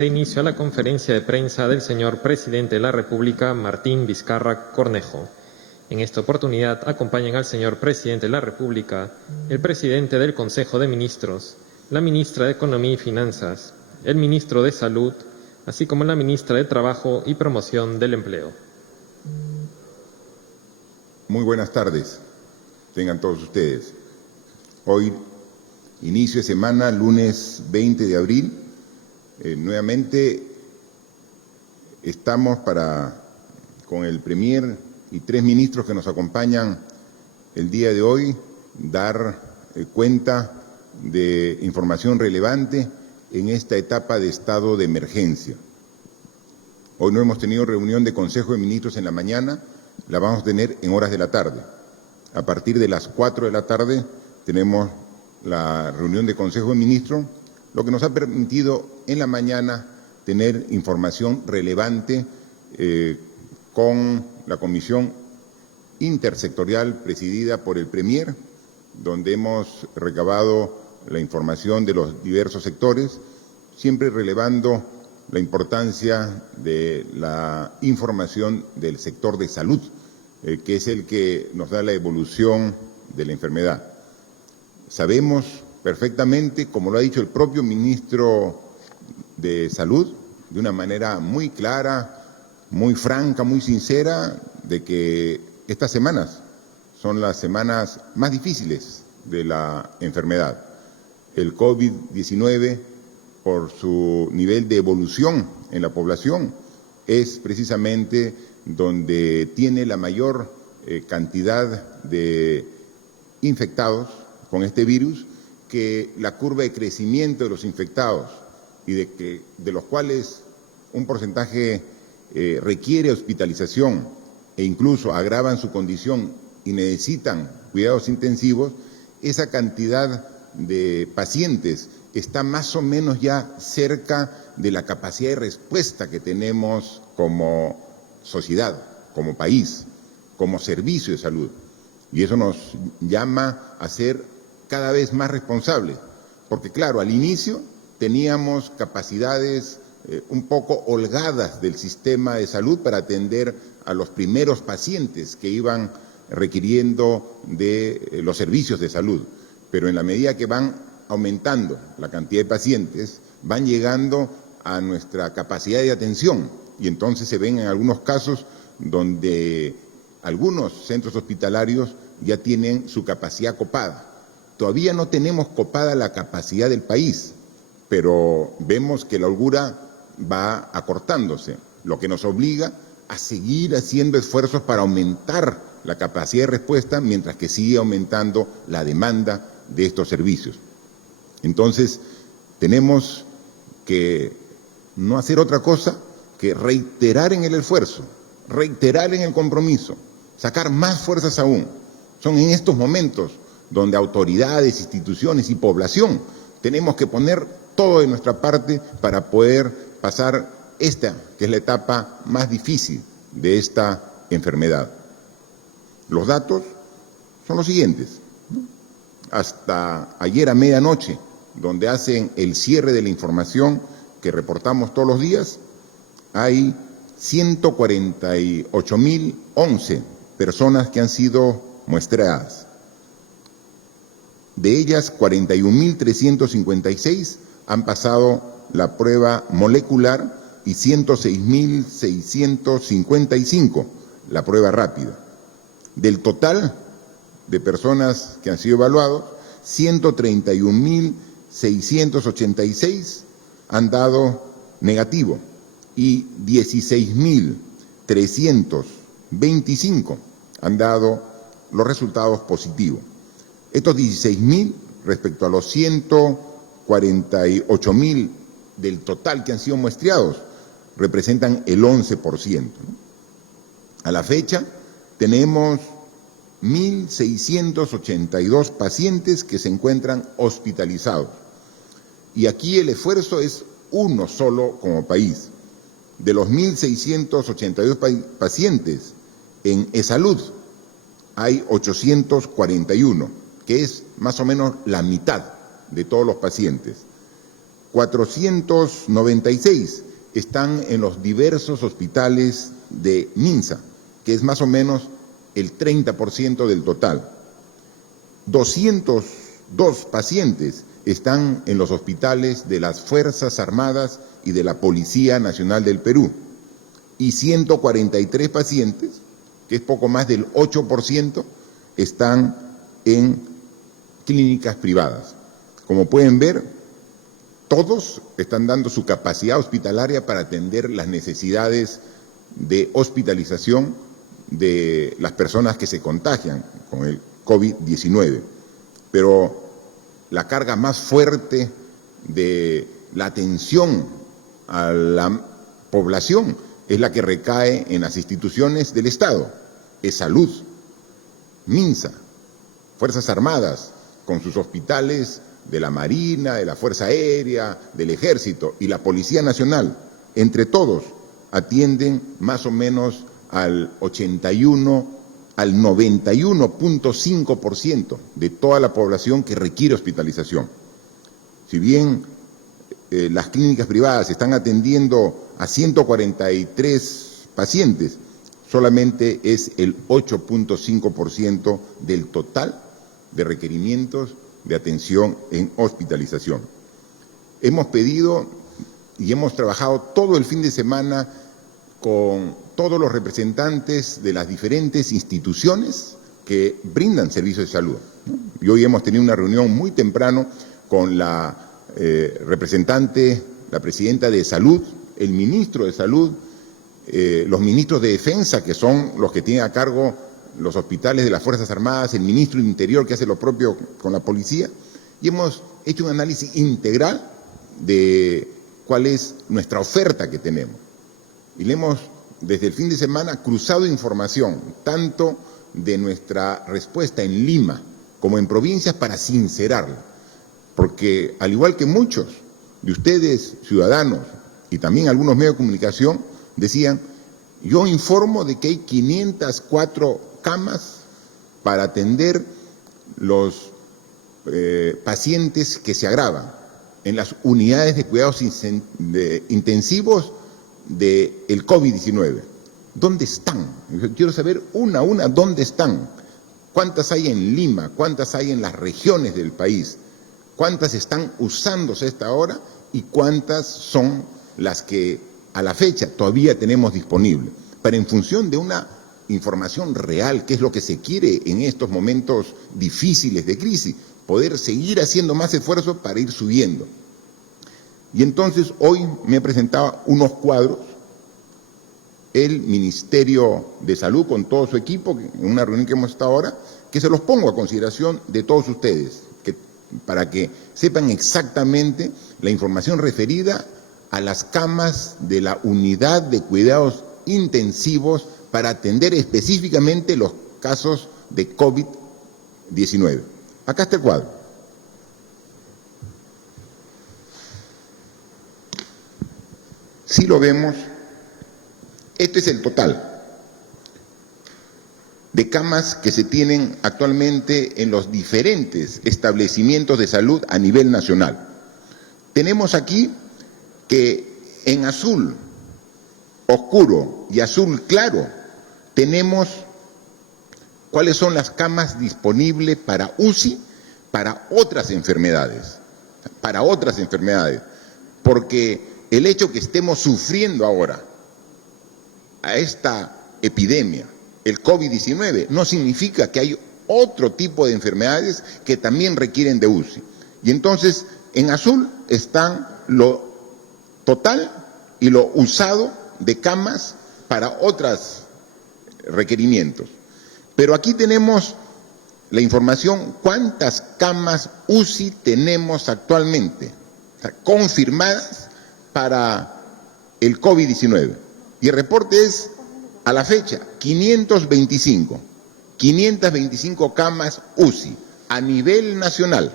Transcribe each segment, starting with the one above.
Inicio a la conferencia de prensa del señor Presidente de la República, Martín Vizcarra Cornejo. En esta oportunidad acompañan al señor Presidente de la República, el Presidente del Consejo de Ministros, la Ministra de Economía y Finanzas, el Ministro de Salud, así como la Ministra de Trabajo y Promoción del Empleo. Muy buenas tardes, tengan todos ustedes. Hoy, inicio de semana, lunes 20 de abril, nuevamente estamos con el Premier y 3 ministros que nos acompañan el día de hoy, dar cuenta de información relevante en esta etapa de estado de emergencia. Hoy no hemos tenido reunión de Consejo de Ministros en la mañana, la vamos a tener en horas de la tarde. A partir de las 4 de la tarde tenemos la reunión de Consejo de Ministros, lo que nos ha permitido en la mañana tener información relevante con la Comisión Intersectorial presidida por el Premier, donde hemos recabado la información de los diversos sectores, siempre relevando la importancia de la información del sector de salud, que es el que nos da la evolución de la enfermedad. Sabemos perfectamente, como lo ha dicho el propio ministro de Salud, de una manera muy clara, muy franca, muy sincera, de que estas semanas son las semanas más difíciles de la enfermedad. El COVID-19, por su nivel de evolución en la población, es precisamente donde tiene la mayor cantidad de infectados con este virus, que la curva de crecimiento de los infectados y de los cuales un porcentaje requiere hospitalización e incluso agravan su condición y necesitan cuidados intensivos, esa cantidad de pacientes está más o menos ya cerca de la capacidad de respuesta que tenemos como sociedad, como país, como servicio de salud. Y eso nos llama a ser cada vez más responsables, porque claro, al inicio teníamos capacidades un poco holgadas del sistema de salud para atender a los primeros pacientes que iban requiriendo de los servicios de salud, pero en la medida que van aumentando la cantidad de pacientes, van llegando a nuestra capacidad de atención y entonces se ven en algunos casos donde algunos centros hospitalarios ya tienen su capacidad copada. Todavía no tenemos copada la capacidad del país, pero vemos que la holgura va acortándose, lo que nos obliga a seguir haciendo esfuerzos para aumentar la capacidad de respuesta mientras que sigue aumentando la demanda de estos servicios. Entonces, tenemos que no hacer otra cosa que reiterar en el esfuerzo, reiterar en el compromiso, sacar más fuerzas aún. Son en estos momentos donde autoridades, instituciones y población tenemos que poner todo de nuestra parte para poder pasar esta, que es la etapa más difícil de esta enfermedad. Los datos son los siguientes. Hasta ayer a medianoche, donde hacen el cierre de la información que reportamos todos los días, hay 148.011 personas que han sido muestreadas. De ellas, 41.356 han pasado la prueba molecular y 106.655 la prueba rápida. Del total de personas que han sido evaluados, 131.686 han dado negativo y 16.325 han dado los resultados positivos. Estos 16.000 respecto a los 148.000 del total que han sido muestreados representan el 11%. A la fecha tenemos 1.682 pacientes que se encuentran hospitalizados. Y aquí el esfuerzo es uno solo como país. De los 1.682 pacientes en eSalud hay 841, que es más o menos la mitad de todos los pacientes. 496 están en los diversos hospitales de Minsa, que es más o menos el 30% del total. 202 pacientes están en los hospitales de las Fuerzas Armadas y de la Policía Nacional del Perú. Y 143 pacientes, que es poco más del 8%, están en clínicas privadas. Como pueden ver, todos están dando su capacidad hospitalaria para atender las necesidades de hospitalización de las personas que se contagian con el COVID-19. Pero la carga más fuerte de la atención a la población es la que recae en las instituciones del Estado, es salud, Minsa, Fuerzas Armadas, con sus hospitales de la Marina, de la Fuerza Aérea, del Ejército y la Policía Nacional. Entre todos atienden más o menos al 91.5% de toda la población que requiere hospitalización. Si bien las clínicas privadas están atendiendo a 143 pacientes, solamente es el 8.5% del total de requerimientos de atención en hospitalización. Hemos pedido y hemos trabajado todo el fin de semana con todos los representantes de las diferentes instituciones que brindan servicios de salud, ¿no? Y hoy hemos tenido una reunión muy temprano con la representante, la presidenta de Salud, el ministro de Salud, los ministros de Defensa, que son los que tienen a cargo los hospitales de las Fuerzas Armadas, el ministro del Interior, que hace lo propio con la policía, y hemos hecho un análisis integral de cuál es nuestra oferta que tenemos. Y le hemos, desde el fin de semana, cruzado información, tanto de nuestra respuesta en Lima como en provincias, para sincerarla. Porque al igual que muchos de ustedes, ciudadanos, y también algunos medios de comunicación, decían, yo informo de que hay 504 camas para atender los pacientes que se agravan en las unidades de cuidados intensivos del COVID-19. ¿Dónde están? Quiero saber una a una dónde están. ¿Cuántas hay en Lima? ¿Cuántas hay en las regiones del país? ¿Cuántas están usándose a esta hora? ¿Y cuántas son las que a la fecha todavía tenemos disponible? Para, en función de una información real, que es lo que se quiere en estos momentos difíciles de crisis, poder seguir haciendo más esfuerzos para ir subiendo. Y entonces hoy me presentaba unos cuadros, el Ministerio de Salud con todo su equipo, en una reunión que hemos estado ahora, que se los pongo a consideración de todos ustedes, para que sepan exactamente la información referida a las camas de la unidad de cuidados intensivos para atender específicamente los casos de COVID-19. Acá está el cuadro. Si lo vemos, este es el total de camas que se tienen actualmente en los diferentes establecimientos de salud a nivel nacional. Tenemos aquí que en azul oscuro y azul claro tenemos cuáles son las camas disponibles para UCI para otras enfermedades, porque el hecho que estemos sufriendo ahora a esta epidemia, el COVID-19, no significa que hay otro tipo de enfermedades que también requieren de UCI. Y entonces, en azul están lo total y lo usado de camas para otros requerimientos. Pero aquí tenemos la información, cuántas camas UCI tenemos actualmente, o sea, confirmadas para el COVID-19. Y el reporte es, a la fecha, 525 camas UCI a nivel nacional.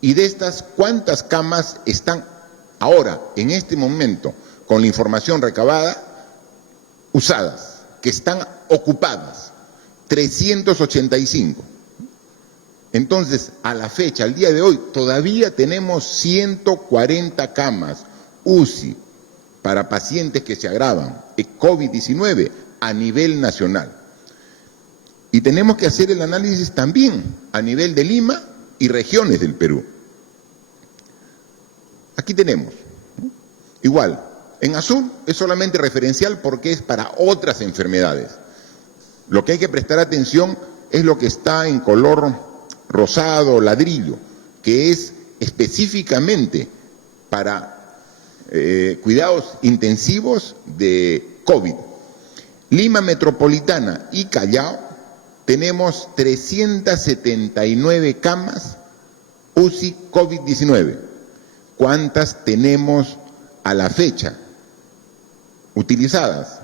Y de estas, ¿cuántas camas están ahora, en este momento, con la información recabada, usadas, que están ocupadas? 385. Entonces, a la fecha, al día de hoy, todavía tenemos 140 camas UCI para pacientes que se agravan de COVID-19 a nivel nacional. Y tenemos que hacer el análisis también a nivel de Lima y regiones del Perú. Aquí tenemos, igual, en azul es solamente referencial porque es para otras enfermedades. Lo que hay que prestar atención es lo que está en color rosado, ladrillo, que es específicamente para cuidados intensivos de COVID. Lima Metropolitana y Callao tenemos 379 camas UCI COVID-19. ¿Cuántas tenemos a la fecha utilizadas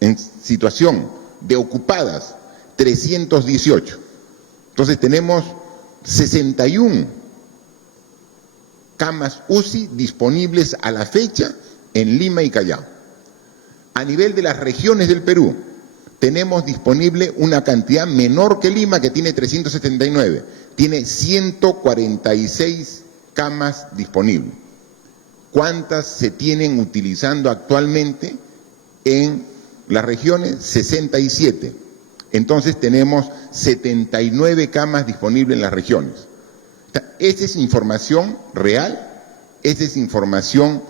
en situación de ocupadas? 318. Entonces tenemos 61 camas UCI disponibles a la fecha en Lima y Callao. A nivel de las regiones del Perú, tenemos disponible una cantidad menor que Lima, que tiene 379. Tiene 146 camas disponibles. ¿Cuántas se tienen utilizando actualmente en las regiones? 67. Entonces tenemos 79 camas disponibles en las regiones. Esta es información real, esta es información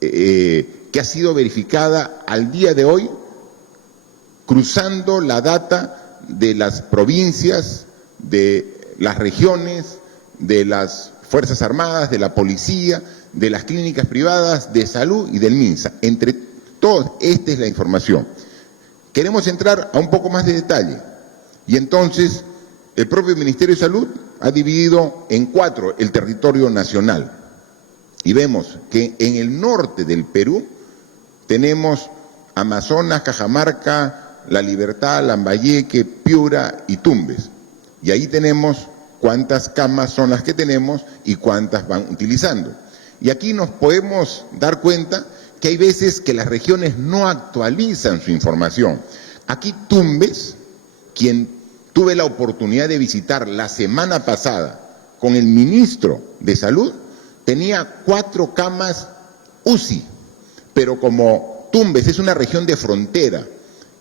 que ha sido verificada al día de hoy, cruzando la data de las provincias, de las regiones, de las Fuerzas Armadas, de la Policía, de las clínicas privadas, de salud y del MINSA. Entre todos, esta es la información. Queremos entrar a un poco más de detalle y entonces el propio Ministerio de Salud ha dividido en 4 el territorio nacional y vemos que en el norte del Perú tenemos Amazonas, Cajamarca, La Libertad, Lambayeque, Piura y Tumbes. Y ahí tenemos cuántas camas son las que tenemos y cuántas van utilizando. Y aquí nos podemos dar cuenta que hay veces que las regiones no actualizan su información. Aquí Tumbes, quien tuve la oportunidad de visitar la semana pasada con el ministro de Salud, tenía 4 camas UCI, pero como Tumbes es una región de frontera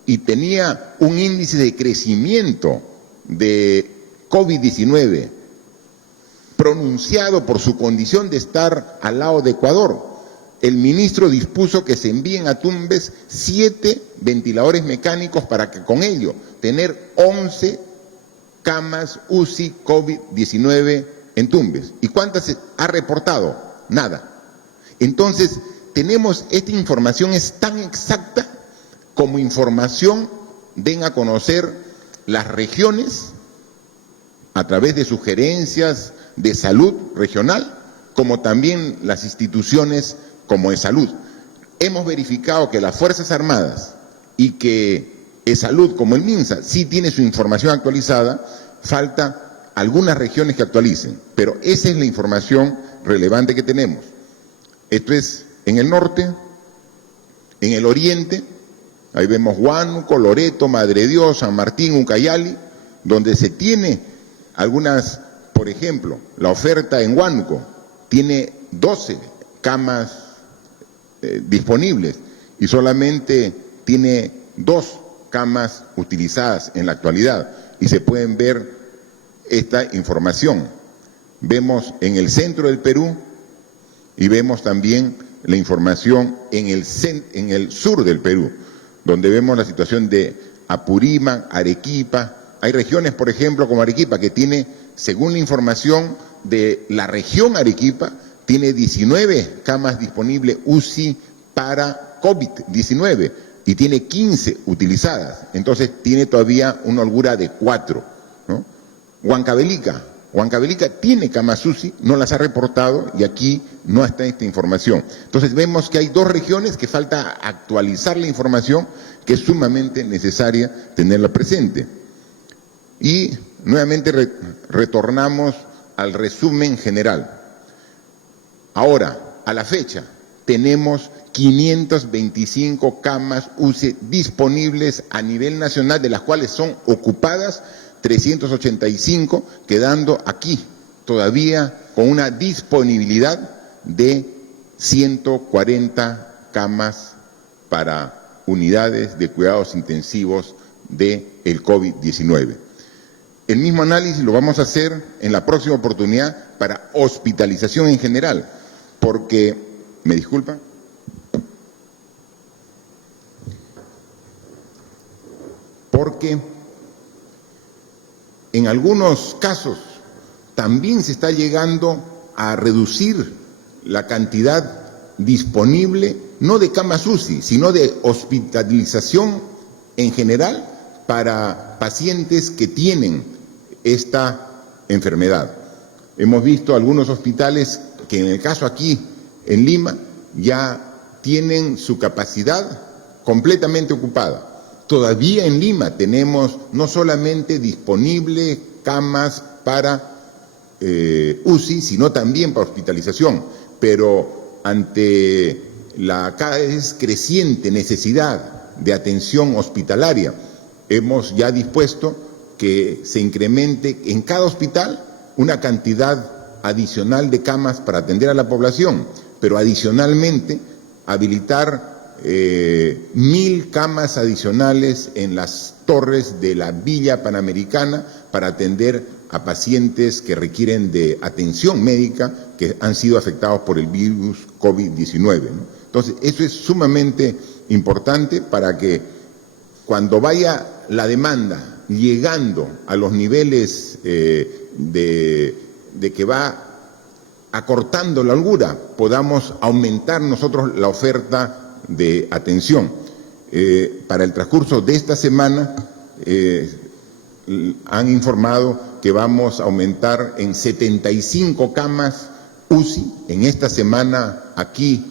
y tenía un índice de crecimiento de COVID-19 pronunciado por su condición de estar al lado de Ecuador, el ministro dispuso que se envíen a Tumbes 7 ventiladores mecánicos para que con ello tener 11 camas UCI COVID-19 en Tumbes. ¿Y cuántas se ha reportado? Nada. Entonces, tenemos esta información, es tan exacta como información den a conocer las regiones a través de sugerencias de salud regional, como también las instituciones como de salud. Hemos verificado que las Fuerzas Armadas y que salud como el MINSA sí tiene su información actualizada, falta algunas regiones que actualicen, pero esa es la información relevante que tenemos. Esto es en el norte, en el oriente, ahí vemos Huánuco, Loreto, Madre Dios, San Martín, Ucayali, donde se tiene algunas, por ejemplo, la oferta en Huánuco tiene 12 camas disponibles y solamente tiene 2 camas utilizadas en la actualidad y se pueden ver esta información. Vemos en el centro del Perú y vemos también la información en el sur del Perú, donde vemos la situación de Apurímac, Arequipa. Hay regiones, por ejemplo, como Arequipa, que tiene, según la información de la región Arequipa, tiene 19 camas disponibles UCI para COVID-19 y tiene 15 utilizadas. Entonces tiene todavía una holgura de 4, ¿no? Huancavelica tiene camas UCI, no las ha reportado y aquí no está esta información. Entonces vemos que hay 2 regiones que falta actualizar la información, que es sumamente necesaria tenerla presente. Y nuevamente retornamos al resumen general. Ahora, a la fecha, tenemos 525 camas UCI disponibles a nivel nacional, de las cuales son ocupadas 385, quedando aquí todavía con una disponibilidad de 140 camas para unidades de cuidados intensivos del COVID-19. El mismo análisis lo vamos a hacer en la próxima oportunidad para hospitalización en general, porque, ¿me disculpa? Porque en algunos casos también se está llegando a reducir la cantidad disponible, no de camas UCI, sino de hospitalización en general para pacientes que tienen esta enfermedad. Hemos visto algunos hospitales que en el caso aquí en Lima ya tienen su capacidad completamente ocupada. Todavía en Lima tenemos no solamente disponibles camas para UCI, sino también para hospitalización, pero ante la cada vez creciente necesidad de atención hospitalaria, hemos ya dispuesto que se incremente en cada hospital una cantidad adicional de camas para atender a la población, pero adicionalmente habilitar 1.000 camas adicionales en las torres de la Villa Panamericana para atender a pacientes que requieren de atención médica que han sido afectados por el virus COVID-19, ¿no? Entonces, eso es sumamente importante para que cuando vaya la demanda llegando a los niveles de que va acortando la holgura, podamos aumentar nosotros la oferta de atención. Para el transcurso de esta semana han informado que vamos a aumentar en 75 camas UCI en esta semana aquí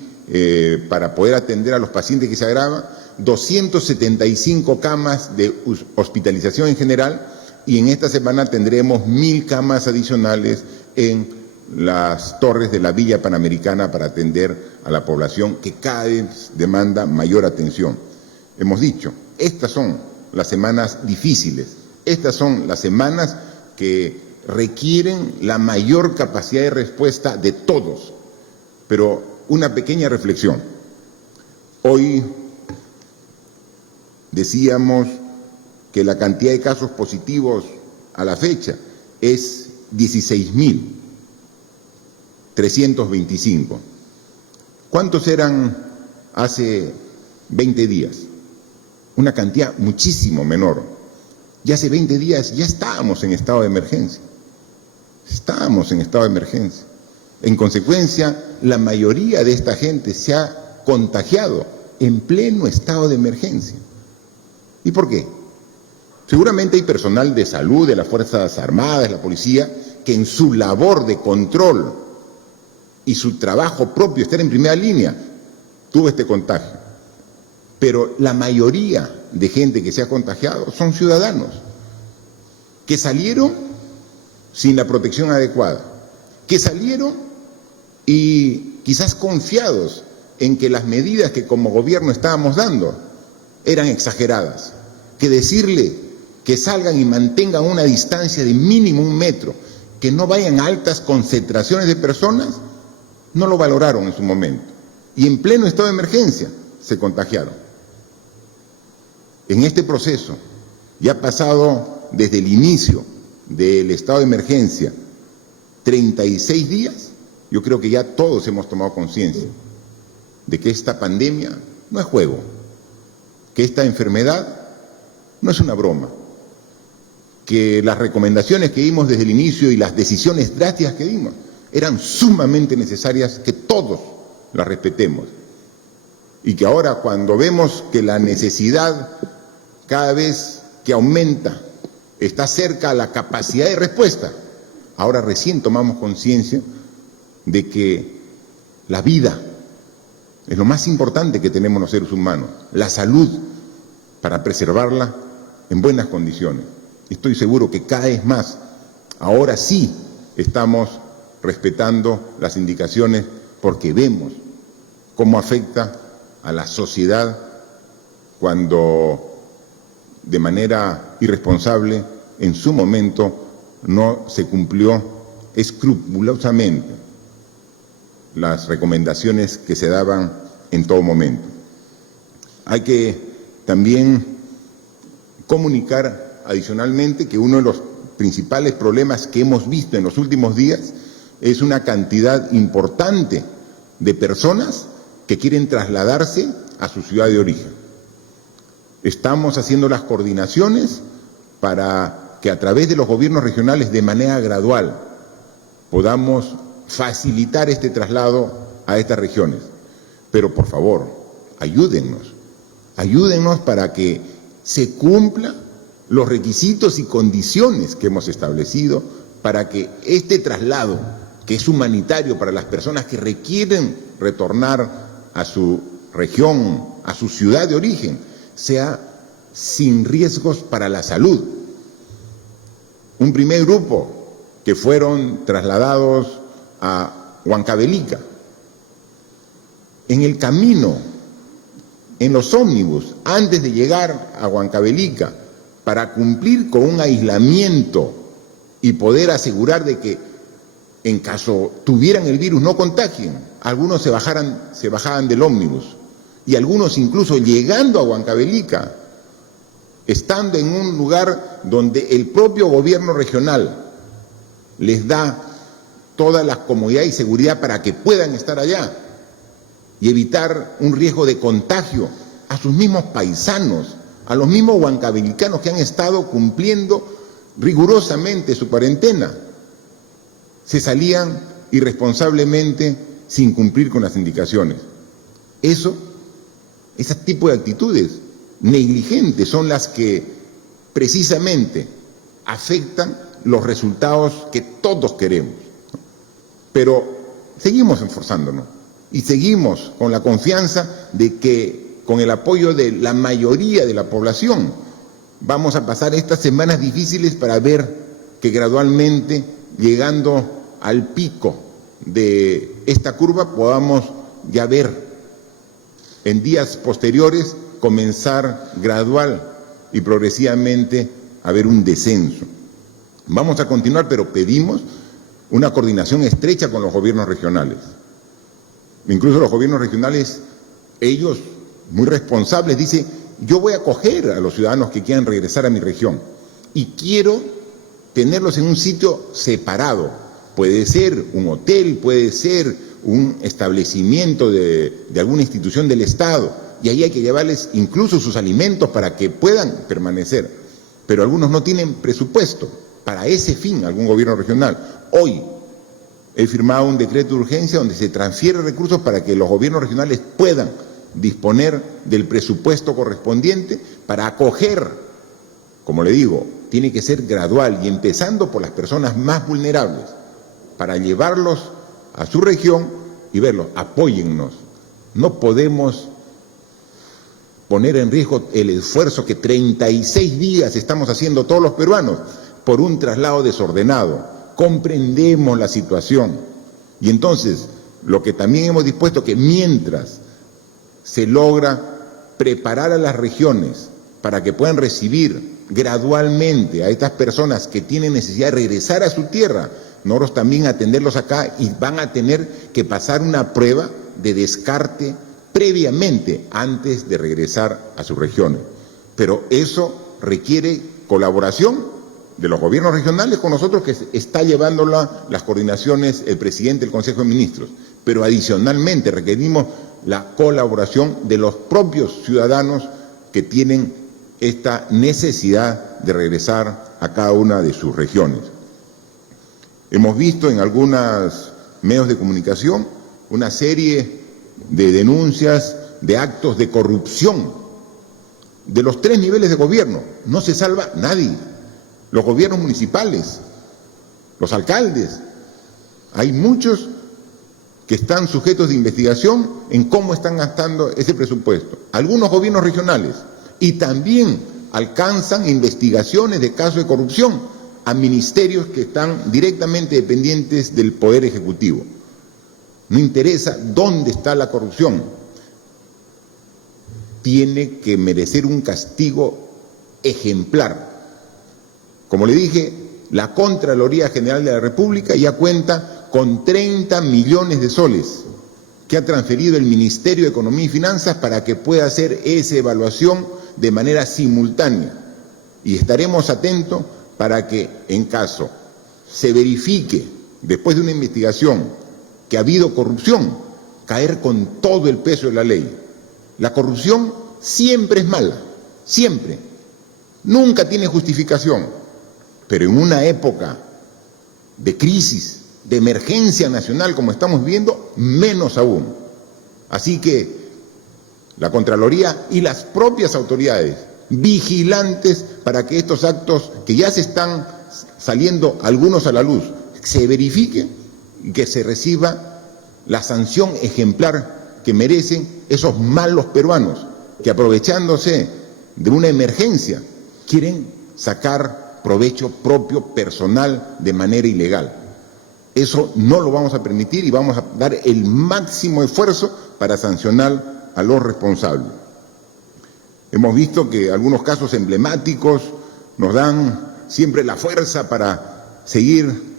para poder atender a los pacientes que se agravan, 275 camas de hospitalización en general, y en esta semana tendremos 1.000 camas adicionales en las torres de la Villa Panamericana para atender a la población que cada vez demanda mayor atención. Hemos dicho, estas son las semanas difíciles, estas son las semanas que requieren la mayor capacidad de respuesta de todos. Pero una pequeña reflexión. Hoy decíamos que la cantidad de casos positivos a la fecha es 16.325. ¿Cuántos eran hace 20 días? Una cantidad muchísimo menor. Y hace 20 días ya estábamos en estado de emergencia. Estábamos en estado de emergencia. En consecuencia, la mayoría de esta gente se ha contagiado en pleno estado de emergencia. ¿Y por qué? Seguramente hay personal de salud, de las Fuerzas Armadas, la policía, que en su labor de control y su trabajo propio, estar en primera línea, tuvo este contagio. Pero la mayoría de gente que se ha contagiado son ciudadanos que salieron sin la protección adecuada, que salieron y quizás confiados en que las medidas que como gobierno estábamos dando eran exageradas, que decirle que salgan y mantengan una distancia de mínimo 1 metro, que no vayan a altas concentraciones de personas, no lo valoraron en su momento. Y en pleno estado de emergencia se contagiaron. En este proceso, ya pasado desde el inicio del estado de emergencia 36 días, yo creo que ya todos hemos tomado conciencia de que esta pandemia no es juego, que esta enfermedad no es una broma, que las recomendaciones que dimos desde el inicio y las decisiones drásticas que dimos eran sumamente necesarias que todos las respetemos. Y que ahora, cuando vemos que la necesidad cada vez que aumenta está cerca a la capacidad de respuesta, ahora recién tomamos conciencia de que la vida es lo más importante que tenemos los seres humanos, la salud, para preservarla en buenas condiciones. Estoy seguro que cada vez más, ahora sí estamos respetando las indicaciones porque vemos cómo afecta a la sociedad cuando de manera irresponsable en su momento no se cumplió escrupulosamente las recomendaciones que se daban en todo momento. Hay que también comunicar adicionalmente que uno de los principales problemas que hemos visto en los últimos días es una cantidad importante de personas que quieren trasladarse a su ciudad de origen. Estamos haciendo las coordinaciones para que a través de los gobiernos regionales de manera gradual podamos facilitar este traslado a estas regiones. Pero por favor, ayúdennos para que se cumplan los requisitos y condiciones que hemos establecido para que este traslado, que es humanitario para las personas que requieren retornar a su región, a su ciudad de origen, sea sin riesgos para la salud. Un primer grupo que fueron trasladados a Huancavelica, en el camino, en los ómnibus, antes de llegar a Huancavelica, para cumplir con un aislamiento y poder asegurar de que en caso tuvieran el virus no contagien, algunos se bajaban del ómnibus y algunos incluso llegando a Huancavelica, estando en un lugar donde el propio gobierno regional les da toda la comodidad y seguridad para que puedan estar allá y evitar un riesgo de contagio a sus mismos paisanos, a los mismos huancavelicanos que han estado cumpliendo rigurosamente su cuarentena. Se salían irresponsablemente sin cumplir con las indicaciones. Ese tipo de actitudes negligentes son las que precisamente afectan los resultados que todos queremos. Pero seguimos esforzándonos y seguimos con la confianza de que con el apoyo de la mayoría de la población vamos a pasar estas semanas difíciles para ver que gradualmente, llegando al pico de esta curva, podamos ya ver en días posteriores comenzar gradual y progresivamente a ver un descenso. Vamos a continuar, pero pedimos una coordinación estrecha con los gobiernos regionales. Incluso los gobiernos regionales, ellos, muy responsables, dicen: yo voy a acoger a los ciudadanos que quieran regresar a mi región y quiero tenerlos en un sitio separado. Puede ser un hotel, puede ser un establecimiento de alguna institución del Estado, y ahí hay que llevarles incluso sus alimentos para que puedan permanecer. Pero algunos no tienen presupuesto para ese fin, algún gobierno regional. Hoy he firmado un decreto de urgencia donde se transfiere recursos para que los gobiernos regionales puedan disponer del presupuesto correspondiente para acoger. Como le digo, tiene que ser gradual y empezando por las personas más vulnerables, para llevarlos a su región y verlos. Apóyennos. No podemos poner en riesgo el esfuerzo que 36 días estamos haciendo todos los peruanos por un traslado desordenado. Comprendemos la situación y entonces lo que también hemos dispuesto, que mientras se logra preparar a las regiones para que puedan recibir gradualmente a estas personas que tienen necesidad de regresar a su tierra, nosotros también atenderlos acá, y van a tener que pasar una prueba de descarte previamente antes de regresar a sus regiones. Pero eso requiere colaboración de los gobiernos regionales con nosotros, que está llevando las coordinaciones el presidente del Consejo de Ministros, pero adicionalmente requerimos la colaboración de los propios ciudadanos que tienen esta necesidad de regresar a cada una de sus regiones. Hemos visto en algunos medios de comunicación una serie de denuncias de actos de corrupción de los 3 niveles de gobierno. No se salva nadie. Los gobiernos municipales, los alcaldes, hay muchos que están sujetos de investigación en cómo están gastando ese presupuesto. Algunos gobiernos regionales, y también alcanzan investigaciones de casos de corrupción a ministerios que están directamente dependientes del Poder Ejecutivo. No interesa dónde está la corrupción, tiene que merecer un castigo ejemplar, Como le dije, la Contraloría General de la República ya cuenta con 30 millones de soles que ha transferido el Ministerio de Economía y Finanzas para que pueda hacer esa evaluación de manera simultánea. Y estaremos atentos para que, en caso se verifique, después de una investigación, que ha habido corrupción, caer con todo el peso de la ley. La corrupción siempre es mala, siempre. Nunca tiene justificación. Pero en una época de crisis, de emergencia nacional como estamos viviendo, menos aún. Así que la Contraloría y las propias autoridades vigilantes para que estos actos que ya se están saliendo algunos a la luz se verifiquen y que se reciba la sanción ejemplar que merecen esos malos peruanos que, aprovechándose de una emergencia, quieren sacar provecho propio personal de manera ilegal. Eso no lo vamos a permitir y vamos a dar el máximo esfuerzo para sancionar a los responsables. Hemos visto que algunos casos emblemáticos nos dan siempre la fuerza para seguir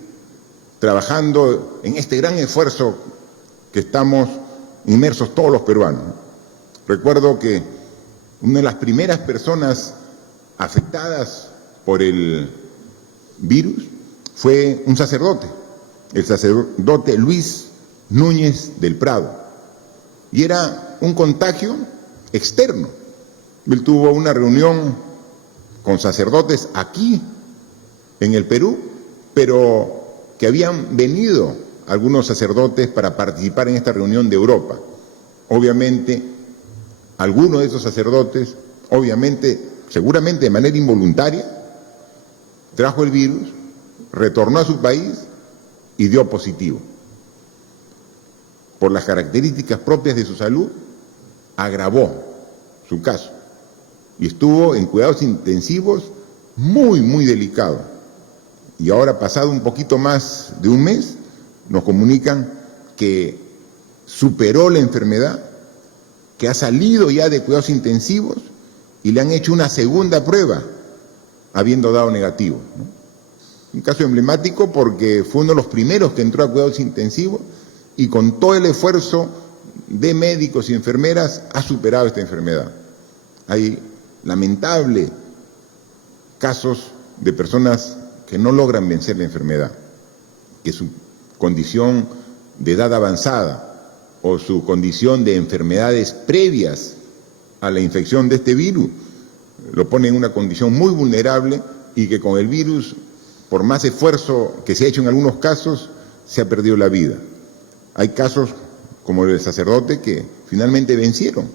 trabajando en este gran esfuerzo que estamos inmersos todos los peruanos. Recuerdo que una de las primeras personas afectadas por el virus fue un sacerdote, el sacerdote Luis Núñez del Prado, y era un contagio externo. Él tuvo una reunión con sacerdotes aquí en el Perú, pero que habían venido algunos sacerdotes para participar en esta reunión de Europa. Obviamente, algunos de esos sacerdotes, seguramente de manera involuntaria, trajo el virus, retornó a su país y dio positivo. Por las características propias de su salud, agravó su caso y estuvo en cuidados intensivos muy delicado. Y ahora, pasado un poquito más de un mes, nos comunican que superó la enfermedad, que ha salido ya de cuidados intensivos y le han hecho una segunda prueba, habiendo dado negativo, ¿no? Un caso emblemático porque fue uno de los primeros que entró a cuidados intensivos y con todo el esfuerzo de médicos y enfermeras ha superado esta enfermedad. Hay lamentables casos de personas que no logran vencer la enfermedad, que su condición de edad avanzada o su condición de enfermedades previas a la infección de este virus lo pone en una condición muy vulnerable y que con el virus, por más esfuerzo que se ha hecho en algunos casos, se ha perdido la vida. Hay casos como el del sacerdote que finalmente vencieron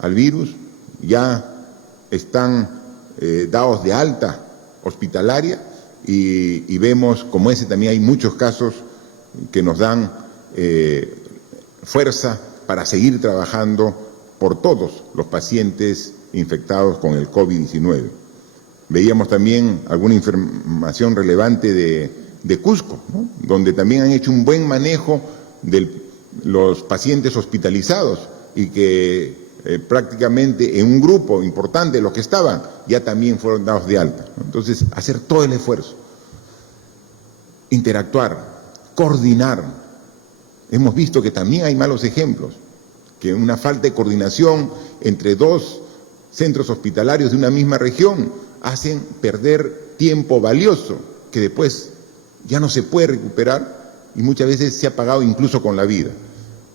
al virus, ya están dados de alta hospitalaria y vemos como ese también hay muchos casos que nos dan fuerza para seguir trabajando por todos los pacientes infectados con el COVID-19. Veíamos también alguna información relevante de Cusco, ¿no? Donde también han hecho un buen manejo de los pacientes hospitalizados y que prácticamente en un grupo importante de los que estaban ya también fueron dados de alta, ¿no? Entonces, hacer todo el esfuerzo, interactuar, coordinar. Hemos visto que también hay malos ejemplos, que una falta de coordinación entre dos centros hospitalarios de una misma región hacen perder tiempo valioso que después ya no se puede recuperar y muchas veces se ha pagado incluso con la vida.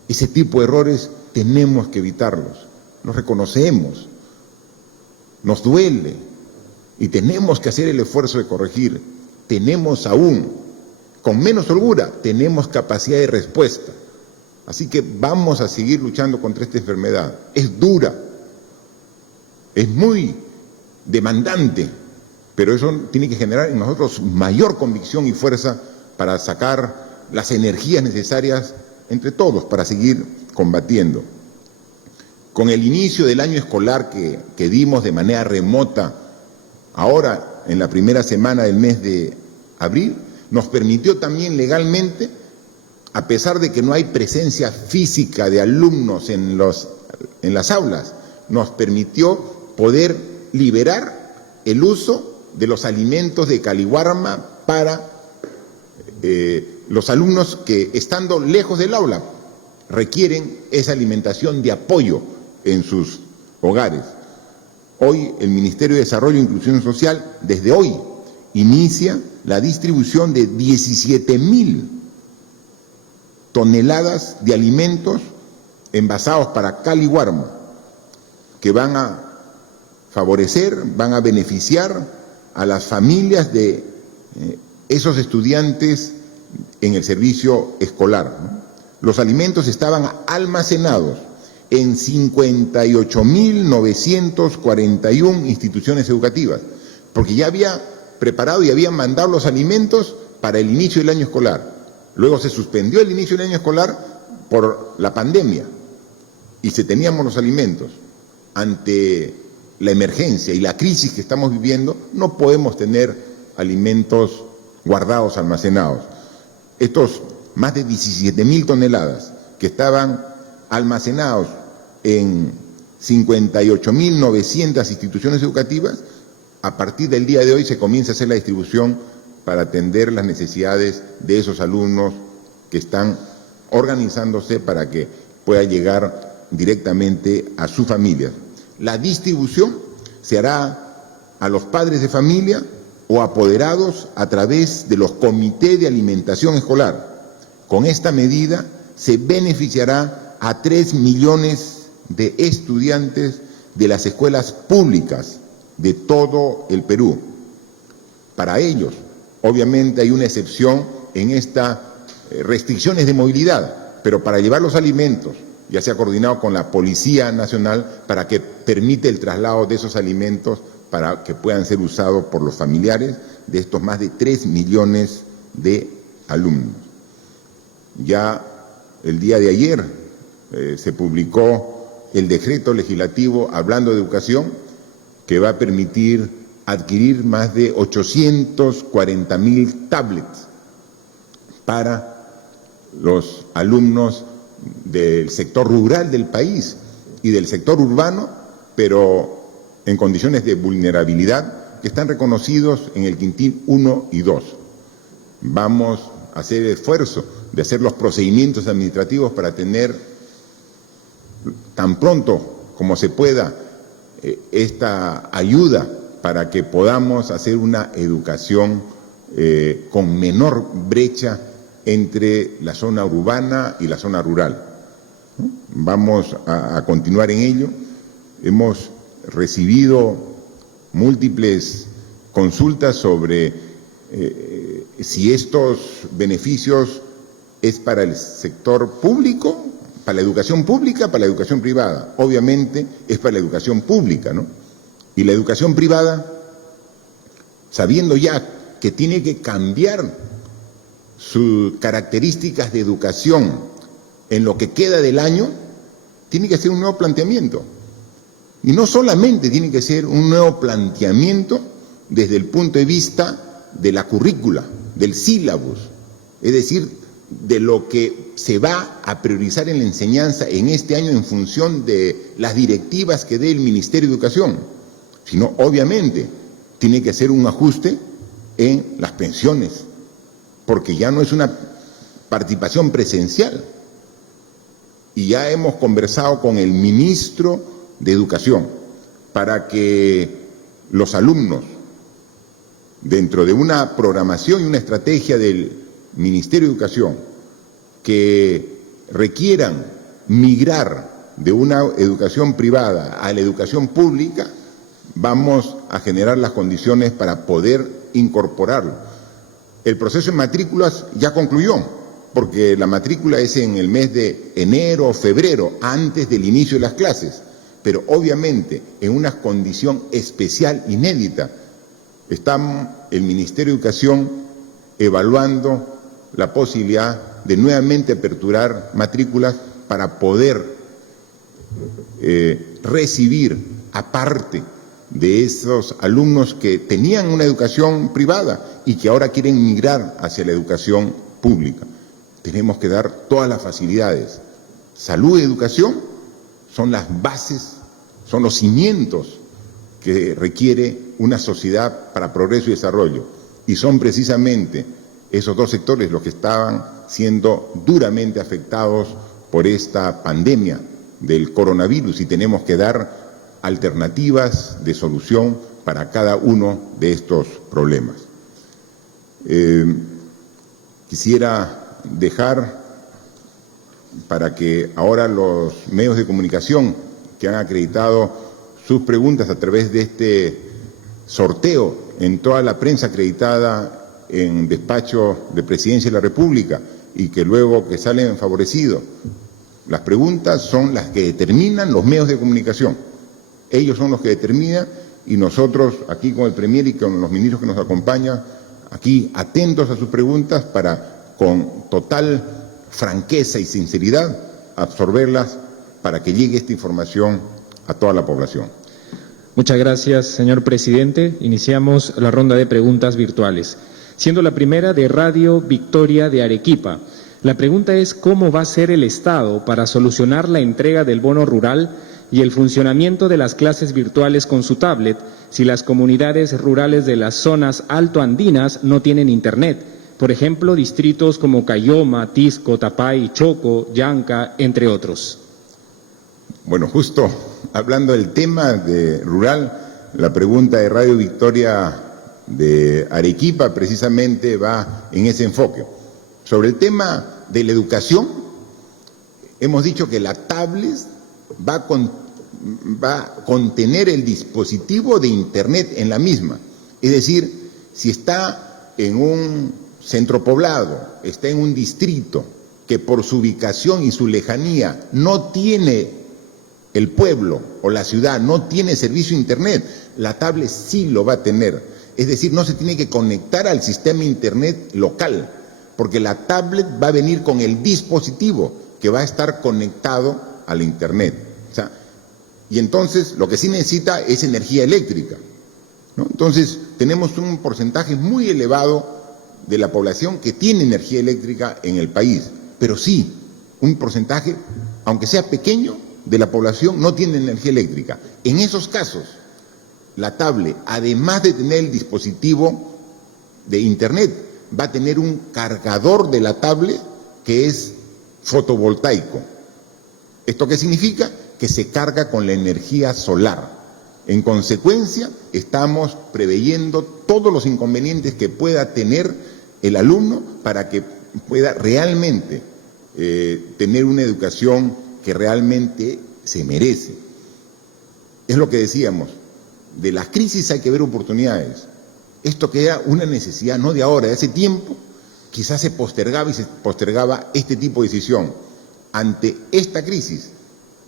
Ese tipo de errores tenemos que evitarlos, los reconocemos, nos duele y tenemos que hacer el esfuerzo de corregir. Tenemos aún, con menos holgura, tenemos capacidad de respuesta. Así que vamos a seguir luchando contra esta enfermedad. Es dura, es muy demandante, pero eso tiene que generar en nosotros mayor convicción y fuerza para sacar las energías necesarias entre todos para seguir combatiendo. Con el inicio del año escolar que dimos de manera remota, ahora en la primera semana del mes de abril, nos permitió también legalmente, a pesar de que no hay presencia física de alumnos en las aulas, nos permitió poder liberar el uso de los alimentos de Caliwarma para los alumnos que, estando lejos del aula, requieren esa alimentación de apoyo en sus hogares. Hoy el Ministerio de Desarrollo e Inclusión Social, desde hoy, inicia la distribución de 17.000 toneladas de alimentos envasados para Caliwarma, que van a favorecer, van a beneficiar a las familias de esos estudiantes en el servicio escolar, ¿no? Los alimentos estaban almacenados en 58.941 instituciones educativas, porque ya había preparado y habían mandado los alimentos para el inicio del año escolar. Luego se suspendió el inicio del año escolar por la pandemia y se teníamos los alimentos. Ante la emergencia y la crisis que estamos viviendo, no podemos tener alimentos guardados, almacenados. Estos más de 17.000 toneladas que estaban almacenados en 58.900 instituciones educativas, a partir del día de hoy se comienza a hacer la distribución para atender las necesidades de esos alumnos que están organizándose para que pueda llegar directamente a sus familias. La distribución se hará a los padres de familia o apoderados a través de los comités de alimentación escolar. Con esta medida se beneficiará a 3 millones de estudiantes de las escuelas públicas de todo el Perú. Para ellos, obviamente hay una excepción en estas restricciones de movilidad, pero para llevar los alimentos ya se ha coordinado con la Policía Nacional para que permite el traslado de esos alimentos para que puedan ser usados por los familiares de estos más de 3 millones de alumnos. Ya el día de ayer se publicó el decreto legislativo hablando de educación que va a permitir adquirir más de 840.000 tablets para los alumnos del sector rural del país y del sector urbano, pero en condiciones de vulnerabilidad que están reconocidos en el quintil 1 y 2. Vamos a hacer el esfuerzo de hacer los procedimientos administrativos para tener tan pronto como se pueda esta ayuda para que podamos hacer una educación con menor brecha entre la zona urbana y la zona rural. Vamos a continuar en ello. Hemos recibido múltiples consultas sobre si estos beneficios es para el sector público, para la educación pública, para la educación privada. Obviamente es para la educación pública, ¿no? Y la educación privada, sabiendo ya que tiene que cambiar sus características de educación en lo que queda del año, tiene que hacer un nuevo planteamiento. Y no solamente tiene que ser un nuevo planteamiento desde el punto de vista de la currícula, del sílabus, es decir, de lo que se va a priorizar en la enseñanza en este año en función de las directivas que dé el Ministerio de Educación, sino obviamente tiene que hacer un ajuste en las pensiones, porque ya no es una participación presencial. Y ya hemos conversado con el ministro de Educación para que los alumnos, dentro de una programación y una estrategia del Ministerio de Educación, que requieran migrar de una educación privada a la educación pública, vamos a generar las condiciones para poder incorporarlo. El proceso de matrículas ya concluyó, porque la matrícula es en el mes de enero o febrero, antes del inicio de las clases, pero obviamente en una condición especial, inédita. Está el Ministerio de Educación evaluando la posibilidad de nuevamente aperturar matrículas para poder recibir, aparte de esos alumnos que tenían una educación privada y que ahora quieren migrar hacia la educación pública. Tenemos que dar todas las facilidades. Salud y educación son las bases, son los cimientos que requiere una sociedad para progreso y desarrollo. Y son precisamente esos dos sectores los que estaban siendo duramente afectados por esta pandemia del coronavirus, y tenemos que dar alternativas de solución para cada uno de estos problemas. Quisiera dejar para que ahora los medios de comunicación que han acreditado sus preguntas a través de este sorteo en toda la prensa acreditada en despacho de Presidencia de la República y que luego que salen favorecidos, las preguntas son las que determinan los medios de comunicación. Ellos son los que determinan, y nosotros aquí con el Premier y con los ministros que nos acompañan, aquí atentos a sus preguntas para, con total franqueza y sinceridad, absorberlas para que llegue esta información a toda la población. Muchas gracias, señor presidente. Iniciamos la ronda de preguntas virtuales, siendo la primera de Radio Victoria de Arequipa. La pregunta es: ¿cómo va a ser el Estado para solucionar la entrega del bono rural y el funcionamiento de las clases virtuales con su tablet si las comunidades rurales de las zonas altoandinas no tienen Internet? Por ejemplo, distritos como Cayoma, Tisco, Tapay, Choco, Llanca, entre otros. Bueno, justo hablando del tema de rural, la pregunta de Radio Victoria de Arequipa precisamente va en ese enfoque. Sobre el tema de la educación, hemos dicho que la tablet va a contener el dispositivo de Internet en la misma. Es decir, si está en un centro poblado, está en un distrito que por su ubicación y su lejanía no tiene, el pueblo o la ciudad no tiene servicio de Internet, la tablet sí lo va a tener. Es decir, no se tiene que conectar al sistema Internet local, porque la tablet va a venir con el dispositivo que va a estar conectado al Internet. O sea, y entonces lo que sí necesita es energía eléctrica, ¿no? Entonces tenemos un porcentaje muy elevado de la población que tiene energía eléctrica en el país, pero sí, un porcentaje, aunque sea pequeño, de la población no tiene energía eléctrica. En esos casos, la tablet, además de tener el dispositivo de Internet, va a tener un cargador de la tablet que es fotovoltaico. ¿Esto qué significa? Que se carga con la energía solar. En consecuencia, estamos preveyendo todos los inconvenientes que pueda tener el alumno para que pueda realmente tener una educación que realmente se merece. Es lo que decíamos, de las crisis hay que ver oportunidades. Esto que era una necesidad no de ahora, de hace tiempo, quizás se postergaba y se postergaba este tipo de decisión. Ante esta crisis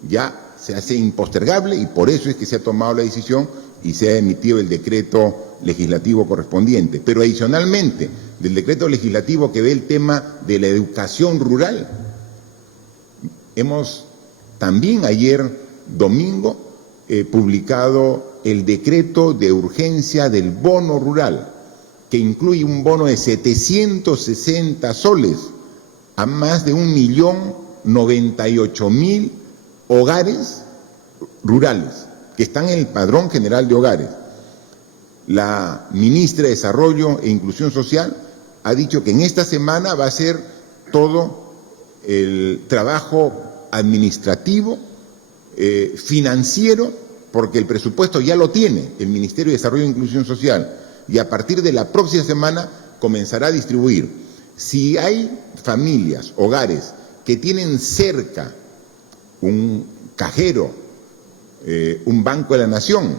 ya se hace impostergable y por eso es que se ha tomado la decisión y se ha emitido el decreto legislativo correspondiente. Pero adicionalmente, del decreto legislativo que ve el tema de la educación rural, hemos también ayer domingo publicado el decreto de urgencia del bono rural, que incluye un bono de 760 soles a más de 1.098.000 hogares rurales que están en el Padrón General de Hogares. La ministra de Desarrollo e Inclusión Social ha dicho que en esta semana va a hacer todo el trabajo administrativo, financiero, porque el presupuesto ya lo tiene el Ministerio de Desarrollo e Inclusión Social, y a partir de la próxima semana comenzará a distribuir. Si hay familias, hogares, que tienen cerca un cajero, un Banco de la Nación,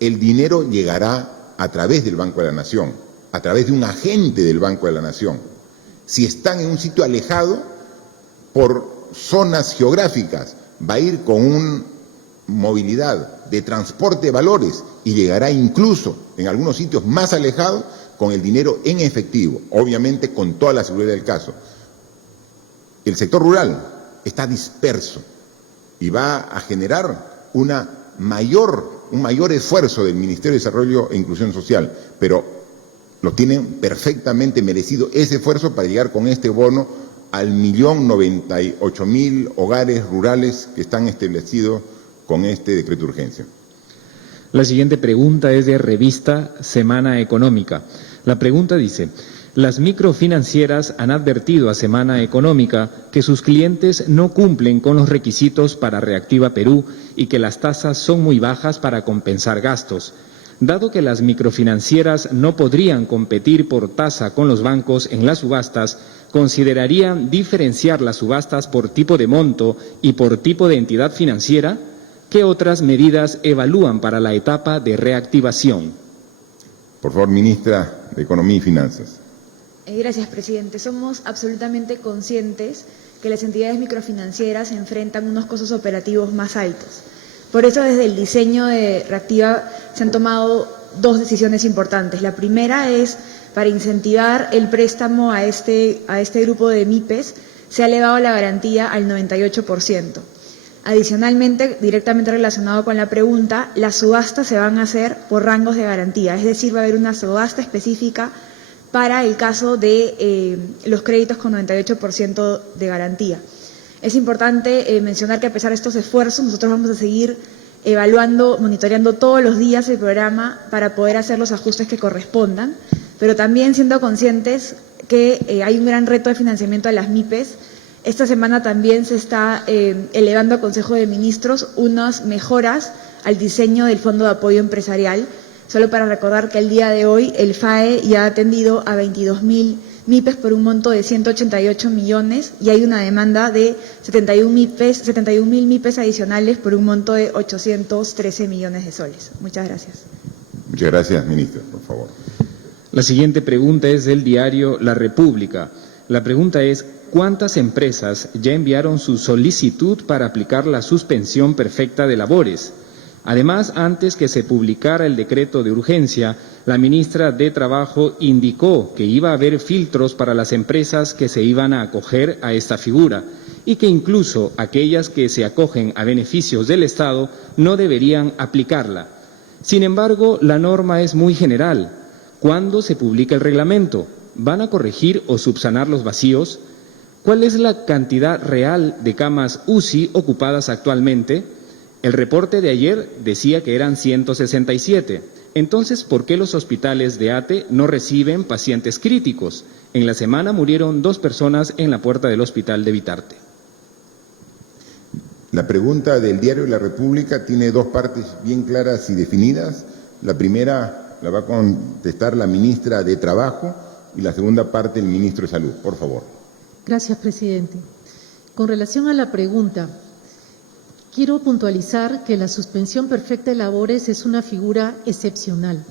el dinero llegará a través del Banco de la Nación, a través de un agente del Banco de la Nación. Si están en un sitio alejado, por zonas geográficas, va a ir con una movilidad de transporte de valores y llegará incluso en algunos sitios más alejados con el dinero en efectivo, obviamente con toda la seguridad del caso. El sector rural está disperso y va a generar un mayor esfuerzo del Ministerio de Desarrollo e Inclusión Social, pero lo tienen perfectamente merecido ese esfuerzo para llegar con este bono al 1.098.000 hogares rurales que están establecidos con este decreto de urgencia. La siguiente pregunta es de revista Semana Económica. La pregunta dice: las microfinancieras han advertido a Semana Económica que sus clientes no cumplen con los requisitos para Reactiva Perú y que las tasas son muy bajas para compensar gastos. Dado que las microfinancieras no podrían competir por tasa con los bancos en las subastas, ¿considerarían diferenciar las subastas por tipo de monto y por tipo de entidad financiera? ¿Qué otras medidas evalúan para la etapa de reactivación? Por favor, ministra de Economía y Finanzas. Gracias, presidente. Somos absolutamente conscientes que las entidades microfinancieras enfrentan unos costos operativos más altos. Por eso, desde el diseño de Reactiva se han tomado dos decisiones importantes. La primera es, para incentivar el préstamo a este grupo de MIPES, se ha elevado la garantía al 98%. Adicionalmente, directamente relacionado con la pregunta, las subastas se van a hacer por rangos de garantía, es decir, va a haber una subasta específica para el caso de los créditos con 98% de garantía. Es importante mencionar que a pesar de estos esfuerzos, nosotros vamos a seguir evaluando, monitoreando todos los días el programa para poder hacer los ajustes que correspondan, pero también siendo conscientes que hay un gran reto de financiamiento de las MIPES. Esta semana también se está elevando a Consejo de Ministros unas mejoras al diseño del Fondo de Apoyo Empresarial. Solo para recordar que el día de hoy el FAE ya ha atendido a 22.000 MIPES por un monto de 188 millones y hay una demanda de 71.000 MIPES adicionales por un monto de 813 millones de soles. Muchas gracias. Muchas gracias, ministra, por favor. La siguiente pregunta es del diario La República. La pregunta es: ¿cuántas empresas ya enviaron su solicitud para aplicar la suspensión perfecta de labores? Además, antes que se publicara el decreto de urgencia, la ministra de Trabajo indicó que iba a haber filtros para las empresas que se iban a acoger a esta figura y que incluso aquellas que se acogen a beneficios del Estado no deberían aplicarla. Sin embargo, la norma es muy general. ¿Cuándo se publica el reglamento? ¿Van a corregir o subsanar los vacíos? ¿Cuál es la cantidad real de camas UCI ocupadas actualmente? El reporte de ayer decía que eran 167. Entonces, ¿por qué los hospitales de ATE no reciben pacientes críticos? En la semana murieron 2 personas en la puerta del hospital de Vitarte. La pregunta del diario La República tiene dos partes bien claras y definidas. La primera la va a contestar la ministra de Trabajo y la segunda parte el ministro de Salud. Por favor. Gracias, presidente. Con relación a la pregunta, quiero puntualizar que la suspensión perfecta de labores es una figura excepcional.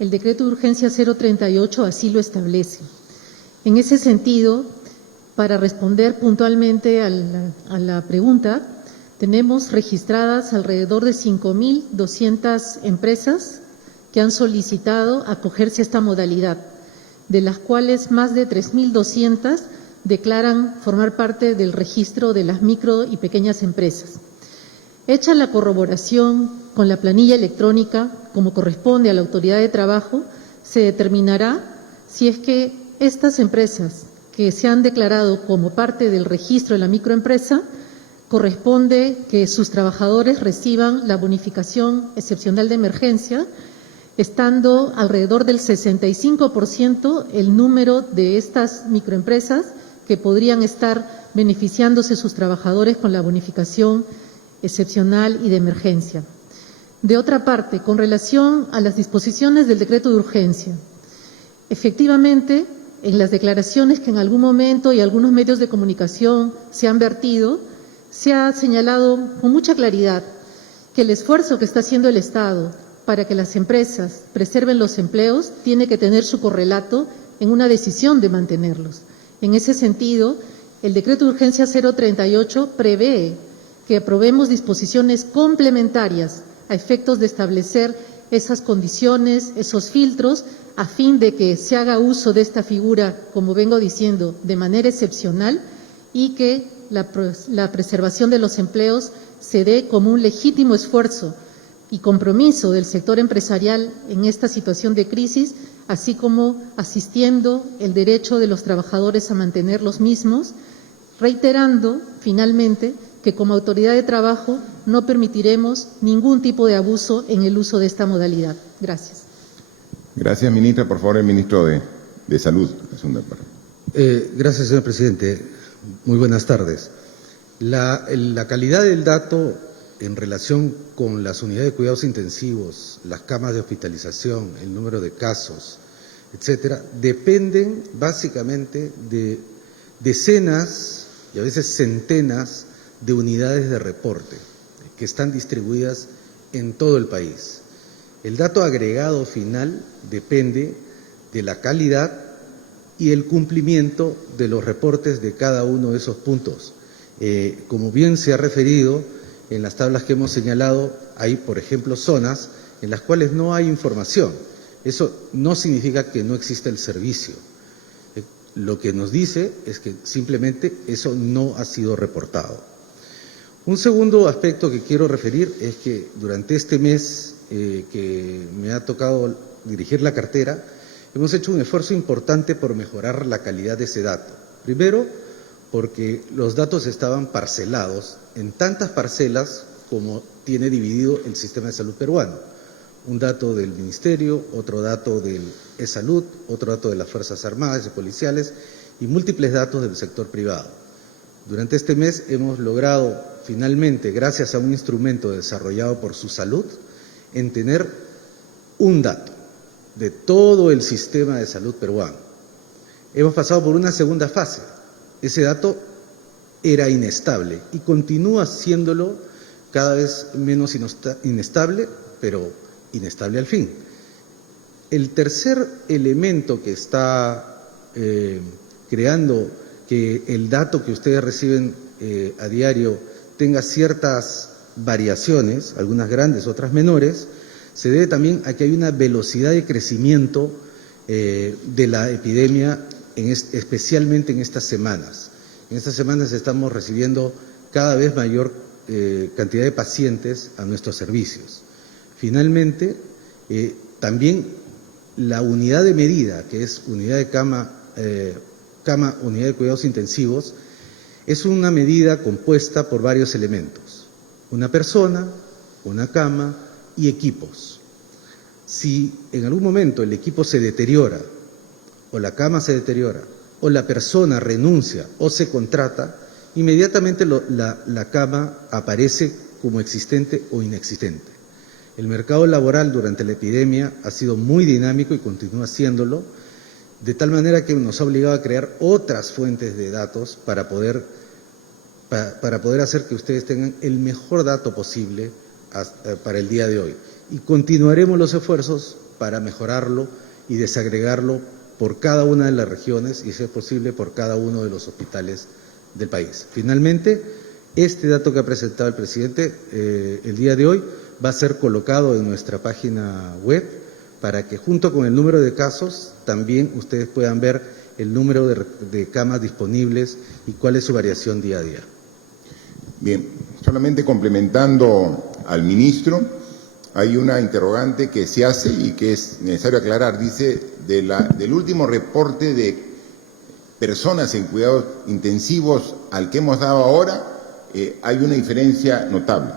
El decreto de urgencia 038 así lo establece. En ese sentido, para responder puntualmente a la pregunta, tenemos registradas alrededor de 5.200 empresas que han solicitado acogerse a esta modalidad, de las cuales más de 3.200 declaran formar parte del registro de las micro y pequeñas empresas. Hecha la corroboración con la planilla electrónica, como corresponde a la Autoridad de Trabajo, se determinará si es que estas empresas que se han declarado como parte del registro de la microempresa, corresponde que sus trabajadores reciban la bonificación excepcional de emergencia, estando alrededor del 65% el número de estas microempresas que podrían estar beneficiándose sus trabajadores con la bonificación excepcional y de emergencia. De otra parte, con relación a las disposiciones del decreto de urgencia, efectivamente, en las declaraciones que en algún momento y algunos medios de comunicación se han vertido, se ha señalado con mucha claridad que el esfuerzo que está haciendo el Estado para que las empresas preserven los empleos tiene que tener su correlato en una decisión de mantenerlos. En ese sentido, el decreto de urgencia 038 prevé que aprobemos disposiciones complementarias a efectos de establecer esas condiciones, esos filtros, a fin de que se haga uso de esta figura, como vengo diciendo, de manera excepcional y que la preservación de los empleos se dé como un legítimo esfuerzo y compromiso del sector empresarial en esta situación de crisis, así como asistiendo el derecho de los trabajadores a mantener los mismos, reiterando finalmente que como Autoridad de Trabajo no permitiremos ningún tipo de abuso en el uso de esta modalidad. Gracias. Gracias, ministra. Por favor, el ministro de Salud. Gracias, señor presidente. Muy buenas tardes. La calidad del dato en relación con las unidades de cuidados intensivos, las camas de hospitalización, el número de casos, etcétera, dependen básicamente de decenas y a veces centenas de unidades de reporte que están distribuidas en todo el país. El dato agregado final depende de la calidad y el cumplimiento de los reportes de cada uno de esos puntos. Como bien se ha referido, en las tablas que hemos señalado hay, por ejemplo, zonas en las cuales no hay información. Eso no significa que no exista el servicio. Lo que nos dice es que simplemente eso no ha sido reportado. Un segundo aspecto que quiero referir es que durante este mes que me ha tocado dirigir la cartera, hemos hecho un esfuerzo importante por mejorar la calidad de ese dato. Primero, porque los datos estaban parcelados en tantas parcelas como tiene dividido el sistema de salud peruano. Un dato del Ministerio, otro dato del E-Salud, otro dato de las Fuerzas Armadas y policiales y múltiples datos del sector privado. Durante este mes hemos logrado finalmente, gracias a un instrumento desarrollado por SUSalud, en tener un dato de todo el sistema de salud peruano. Hemos pasado por una segunda fase. Ese dato era inestable y continúa siéndolo cada vez menos inestable, pero inestable al fin. El tercer elemento que está creando que el dato que ustedes reciben a diario tenga ciertas variaciones, algunas grandes, otras menores, se debe también a que hay una velocidad de crecimiento de la epidemia, especialmente en estas semanas. En estas semanas estamos recibiendo cada vez mayor cantidad de pacientes a nuestros servicios. Finalmente, también la unidad de medida, que es unidad de unidad de cuidados intensivos, es una medida compuesta por varios elementos: una persona, una cama y equipos. Si en algún momento el equipo se deteriora, o la cama se deteriora, o la persona renuncia o se contrata, inmediatamente la cama aparece como existente o inexistente. El mercado laboral durante la epidemia ha sido muy dinámico y continúa siéndolo, de tal manera que nos ha obligado a crear otras fuentes de datos para poder hacer que ustedes tengan el mejor dato posible para el día de hoy. Y continuaremos los esfuerzos para mejorarlo y desagregarlo por cada una de las regiones y, si es posible, por cada uno de los hospitales del país. Finalmente, este dato que ha presentado el presidente el día de hoy va a ser colocado en nuestra página web para que, junto con el número de casos, también ustedes puedan ver el número de camas disponibles y cuál es su variación día a día. Bien, solamente complementando al ministro, hay una interrogante que se hace y que es necesario aclarar. Dice, del último reporte de personas en cuidados intensivos al que hemos dado ahora, hay una diferencia notable,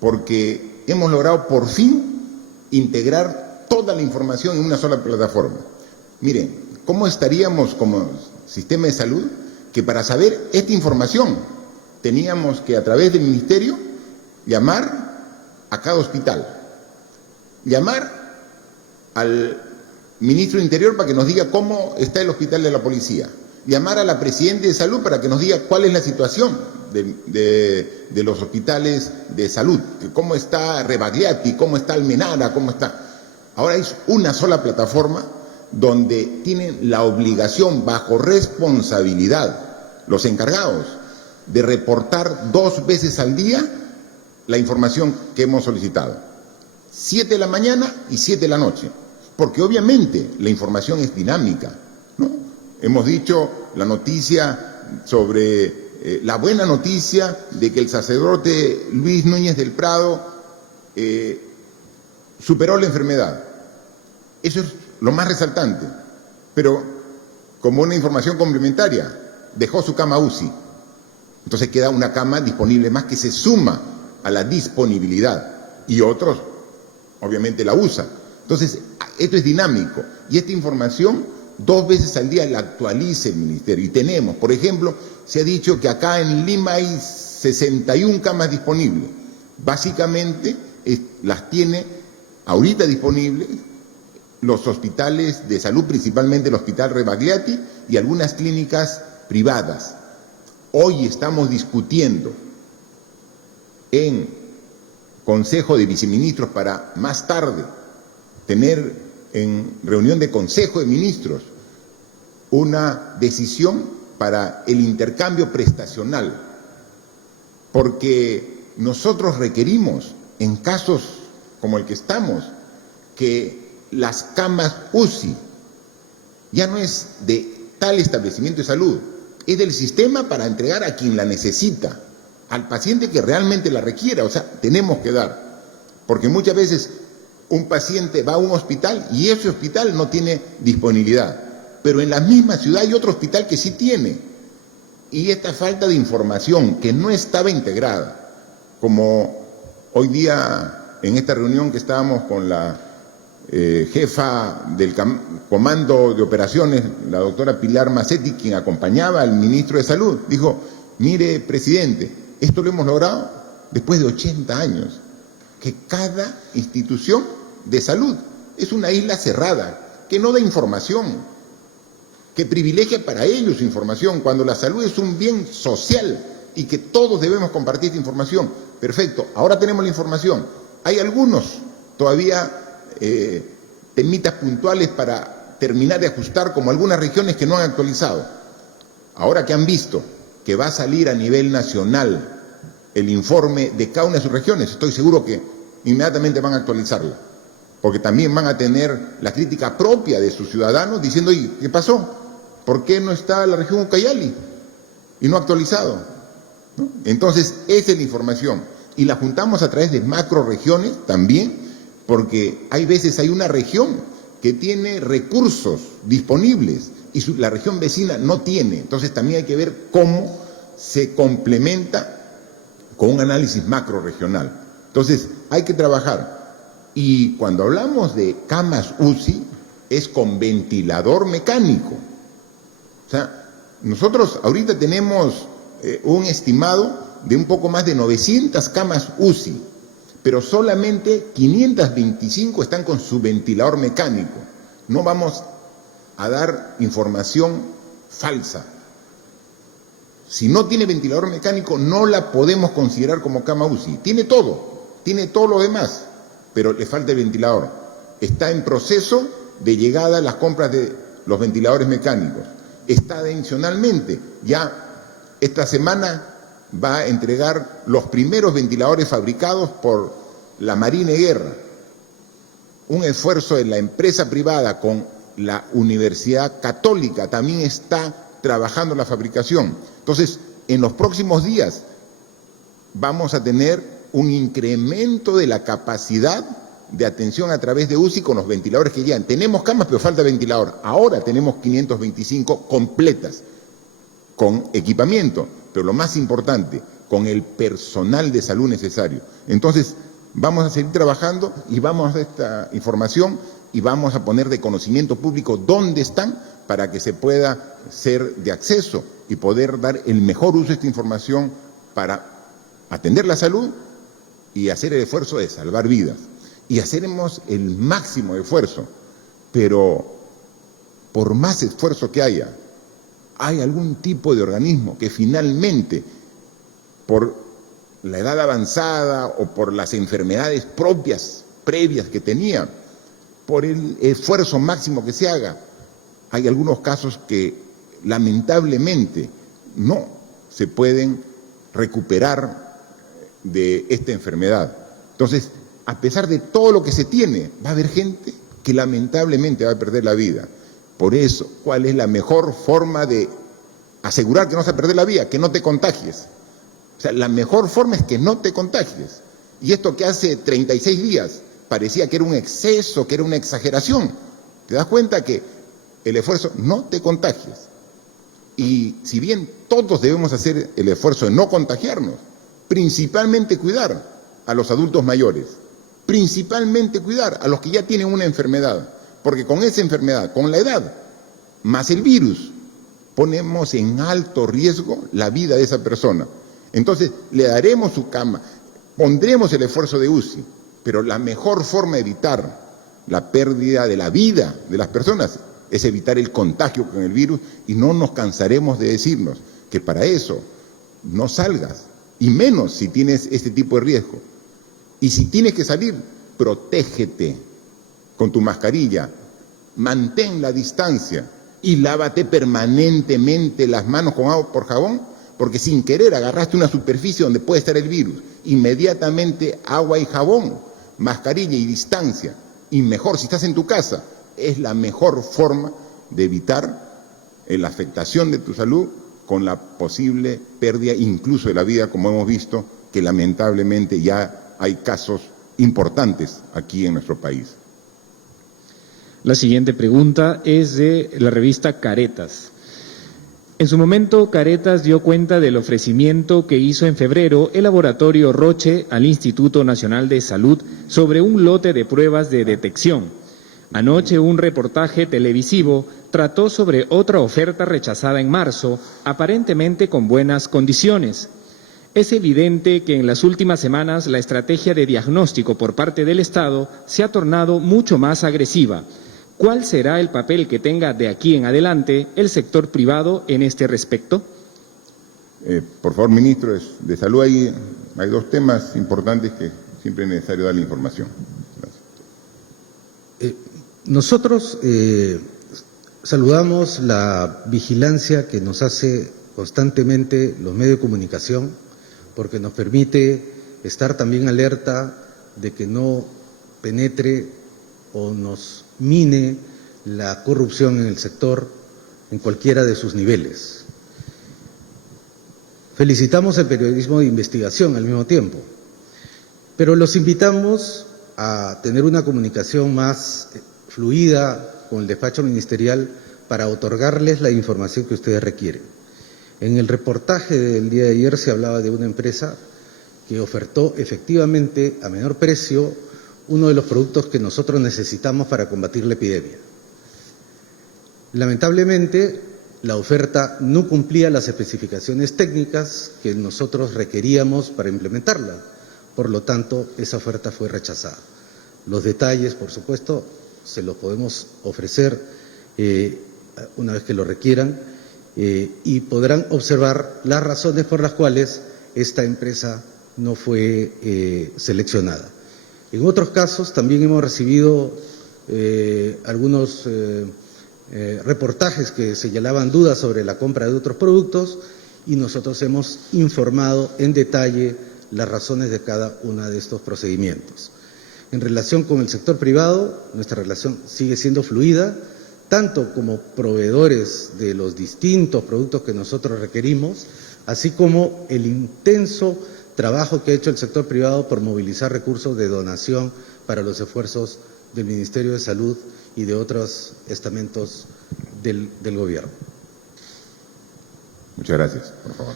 porque hemos logrado por fin integrar toda la información en una sola plataforma. Miren, ¿cómo estaríamos como sistema de salud que para saber esta información teníamos que, a través del Ministerio, llamar a cada hospital, llamar al ministro de Interior para que nos diga cómo está el hospital de la policía, llamar a la Presidenta de Salud para que nos diga cuál es la situación de los hospitales de salud, cómo está Rebagliati, cómo está Almenara, cómo está... Ahora es una sola plataforma donde tienen la obligación, bajo responsabilidad, los encargados, de reportar 2 veces al día la información que hemos solicitado. 7 de la mañana y 7 de la noche. Porque obviamente la información es dinámica, ¿no? Hemos dicho la noticia sobre la buena noticia de que el sacerdote Luis Núñez del Prado superó la enfermedad. Eso es lo más resaltante. Pero como una información complementaria, dejó su cama UCI. Entonces queda una cama disponible más que se suma a la disponibilidad y otros obviamente la usan. Entonces, esto es dinámico y esta información 2 veces al día la actualiza el Ministerio. Y tenemos, por ejemplo, se ha dicho que acá en Lima hay 61 camas disponibles. Básicamente las tiene ahorita disponibles los hospitales de salud, principalmente el Hospital Rebagliati y algunas clínicas privadas. Hoy estamos discutiendo en Consejo de Viceministros para más tarde tener en reunión de Consejo de Ministros una decisión para el intercambio prestacional, porque nosotros requerimos, en casos como el que estamos, que las camas UCI ya no es de tal establecimiento de salud, es del sistema para entregar a quien la necesita, al paciente que realmente la requiera. O sea, tenemos que dar, porque muchas veces un paciente va a un hospital y ese hospital no tiene disponibilidad, pero en la misma ciudad hay otro hospital que sí tiene. Y esta falta de información que no estaba integrada, como hoy día en esta reunión que estábamos con la jefa del Comando de Operaciones, la doctora Pilar Macetti, quien acompañaba al ministro de Salud, dijo: mire, presidente, esto lo hemos logrado después de 80 años, que cada institución de salud es una isla cerrada, que no da información, que privilegia para ellos información, cuando la salud es un bien social y que todos debemos compartir esta información. Perfecto, ahora tenemos la información. Hay algunos todavía temitas puntuales para terminar de ajustar, como algunas regiones que no han actualizado. Ahora que han visto que va a salir a nivel nacional el informe de cada una de sus regiones, estoy seguro que inmediatamente van a actualizarla, porque también van a tener la crítica propia de sus ciudadanos diciendo: oye, ¿qué pasó? ¿Por qué no está la región Ucayali y no ha actualizado? ¿No? Entonces, esa es la información y la juntamos a través de macroregiones también, porque hay veces hay una región que tiene recursos disponibles y la región vecina no tiene. Entonces también hay que ver cómo se complementa con un análisis macrorregional. Entonces hay que trabajar. Y cuando hablamos de camas UCI es con ventilador mecánico. O sea, nosotros ahorita tenemos un estimado de un poco más de 900 camas UCI, pero solamente 525 están con su ventilador mecánico. No vamos a dar información falsa. Si no tiene ventilador mecánico, no la podemos considerar como cama UCI. Tiene todo lo demás, pero le falta el ventilador. Está en proceso de llegada las compras de los ventiladores mecánicos. Está adicionalmente, ya esta semana va a entregar los primeros ventiladores fabricados por la Marina de Guerra. Un esfuerzo de la empresa privada con la Universidad Católica también está trabajando en la fabricación. Entonces, en los próximos días vamos a tener un incremento de la capacidad de atención a través de UCI con los ventiladores que llegan. Tenemos camas, pero falta ventilador. Ahora tenemos 525 completas, con equipamiento, pero lo más importante, con el personal de salud necesario. Entonces, vamos a seguir trabajando y vamos a dar esta información y vamos a poner de conocimiento público dónde están para que se pueda ser de acceso y poder dar el mejor uso de esta información para atender la salud y hacer el esfuerzo de salvar vidas. Y haceremos el máximo esfuerzo, pero por más esfuerzo que haya, hay algún tipo de organismo que finalmente, por la edad avanzada o por las enfermedades previas que tenía, por el esfuerzo máximo que se haga, hay algunos casos que lamentablemente no se pueden recuperar de esta enfermedad. Entonces, a pesar de todo lo que se tiene, va a haber gente que lamentablemente va a perder la vida. Por eso, ¿cuál es la mejor forma de asegurar que no se va a perder la vida? Que no te contagies. O sea, la mejor forma es que no te contagies. Y esto que hace 36 días parecía que era un exceso, que era una exageración, te das cuenta que el esfuerzo, no te contagies. Y si bien todos debemos hacer el esfuerzo de no contagiarnos, principalmente cuidar a los adultos mayores, principalmente cuidar a los que ya tienen una enfermedad, porque con esa enfermedad, con la edad, más el virus, ponemos en alto riesgo la vida de esa persona. Entonces, le daremos su cama, pondremos el esfuerzo de UCI, pero la mejor forma de evitar la pérdida de la vida de las personas es evitar el contagio con el virus, y no nos cansaremos de decirnos que para eso no salgas, y menos si tienes este tipo de riesgo. Y si tienes que salir, protégete con tu mascarilla, mantén la distancia y lávate permanentemente las manos con agua por jabón, porque sin querer agarraste una superficie donde puede estar el virus. Inmediatamente agua y jabón, mascarilla y distancia. Y mejor, si estás en tu casa, es la mejor forma de evitar la afectación de tu salud con la posible pérdida incluso de la vida, como hemos visto que lamentablemente ya hay casos importantes aquí en nuestro país. La siguiente pregunta es de la revista Caretas. En su momento, Caretas dio cuenta del ofrecimiento que hizo en febrero el laboratorio Roche al Instituto Nacional de Salud sobre un lote de pruebas de detección. Anoche un reportaje televisivo trató sobre otra oferta rechazada en marzo, aparentemente con buenas condiciones. Es evidente que en las últimas semanas la estrategia de diagnóstico por parte del Estado se ha tornado mucho más agresiva. ¿Cuál será el papel que tenga de aquí en adelante el sector privado en este respecto? Por favor, ministro de Salud, hay dos temas importantes que siempre es necesario darle información. Gracias. Nosotros saludamos la vigilancia que nos hace constantemente los medios de comunicación, porque nos permite estar también alerta de que no penetre o nos mine la corrupción en el sector en cualquiera de sus niveles. Felicitamos el periodismo de investigación al mismo tiempo, pero los invitamos a tener una comunicación más fluida con el despacho ministerial para otorgarles la información que ustedes requieren. En el reportaje del día de ayer se hablaba de una empresa que ofertó efectivamente a menor precio uno de los productos que nosotros necesitamos para combatir la epidemia. Lamentablemente, la oferta no cumplía las especificaciones técnicas que nosotros requeríamos para implementarla. Por lo tanto, esa oferta fue rechazada. Los detalles, por supuesto, se los podemos ofrecer una vez que lo requieran y podrán observar las razones por las cuales esta empresa no fue seleccionada. En otros casos también hemos recibido algunos reportajes que señalaban dudas sobre la compra de otros productos y nosotros hemos informado en detalle las razones de cada uno de estos procedimientos. En relación con el sector privado, nuestra relación sigue siendo fluida, tanto como proveedores de los distintos productos que nosotros requerimos, así como el intenso trabajo que ha hecho el sector privado por movilizar recursos de donación para los esfuerzos del Ministerio de Salud y de otros estamentos del gobierno. Muchas gracias, por favor.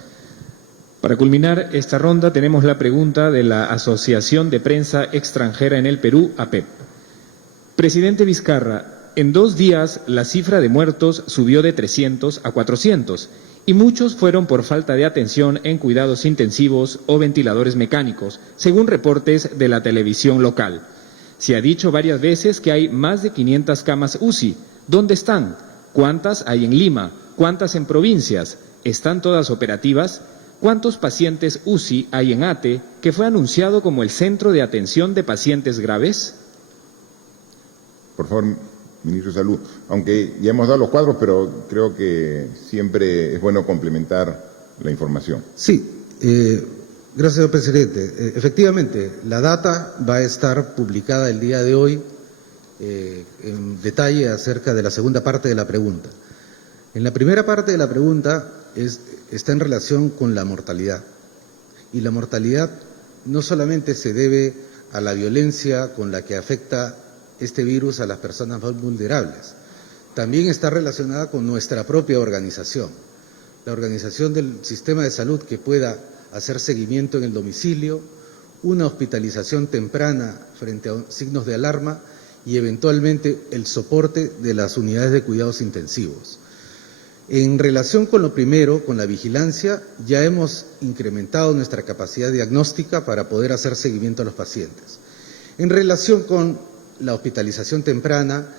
Para culminar esta ronda tenemos la pregunta de la Asociación de Prensa Extranjera en el Perú, APEP. Presidente Vizcarra, en 2 días la cifra de muertos subió de 300 a 400 y muchos fueron por falta de atención en cuidados intensivos o ventiladores mecánicos, según reportes de la televisión local. Se ha dicho varias veces que hay más de 500 camas UCI. ¿Dónde están? ¿Cuántas hay en Lima? ¿Cuántas en provincias? ¿Están todas operativas? ¿Cuántos pacientes UCI hay en ATE, que fue anunciado como el centro de atención de pacientes graves? Por favor, ministro de Salud, aunque ya hemos dado los cuadros, pero creo que siempre es bueno complementar la información. Sí, gracias, señor presidente. Efectivamente, la data va a estar publicada el día de hoy en detalle acerca de la segunda parte de la pregunta. En la primera parte de la pregunta está en relación con la mortalidad. Y la mortalidad no solamente se debe a la violencia con la que afecta este virus a las personas más vulnerables, también está relacionada con nuestra propia organización. La organización del sistema de salud que pueda hacer seguimiento en el domicilio una hospitalización temprana frente a signos de alarma y eventualmente el soporte de las unidades de cuidados intensivos. En relación con lo primero, con la vigilancia, ya hemos incrementado nuestra capacidad diagnóstica para poder hacer seguimiento a los pacientes. En relación con la hospitalización temprana,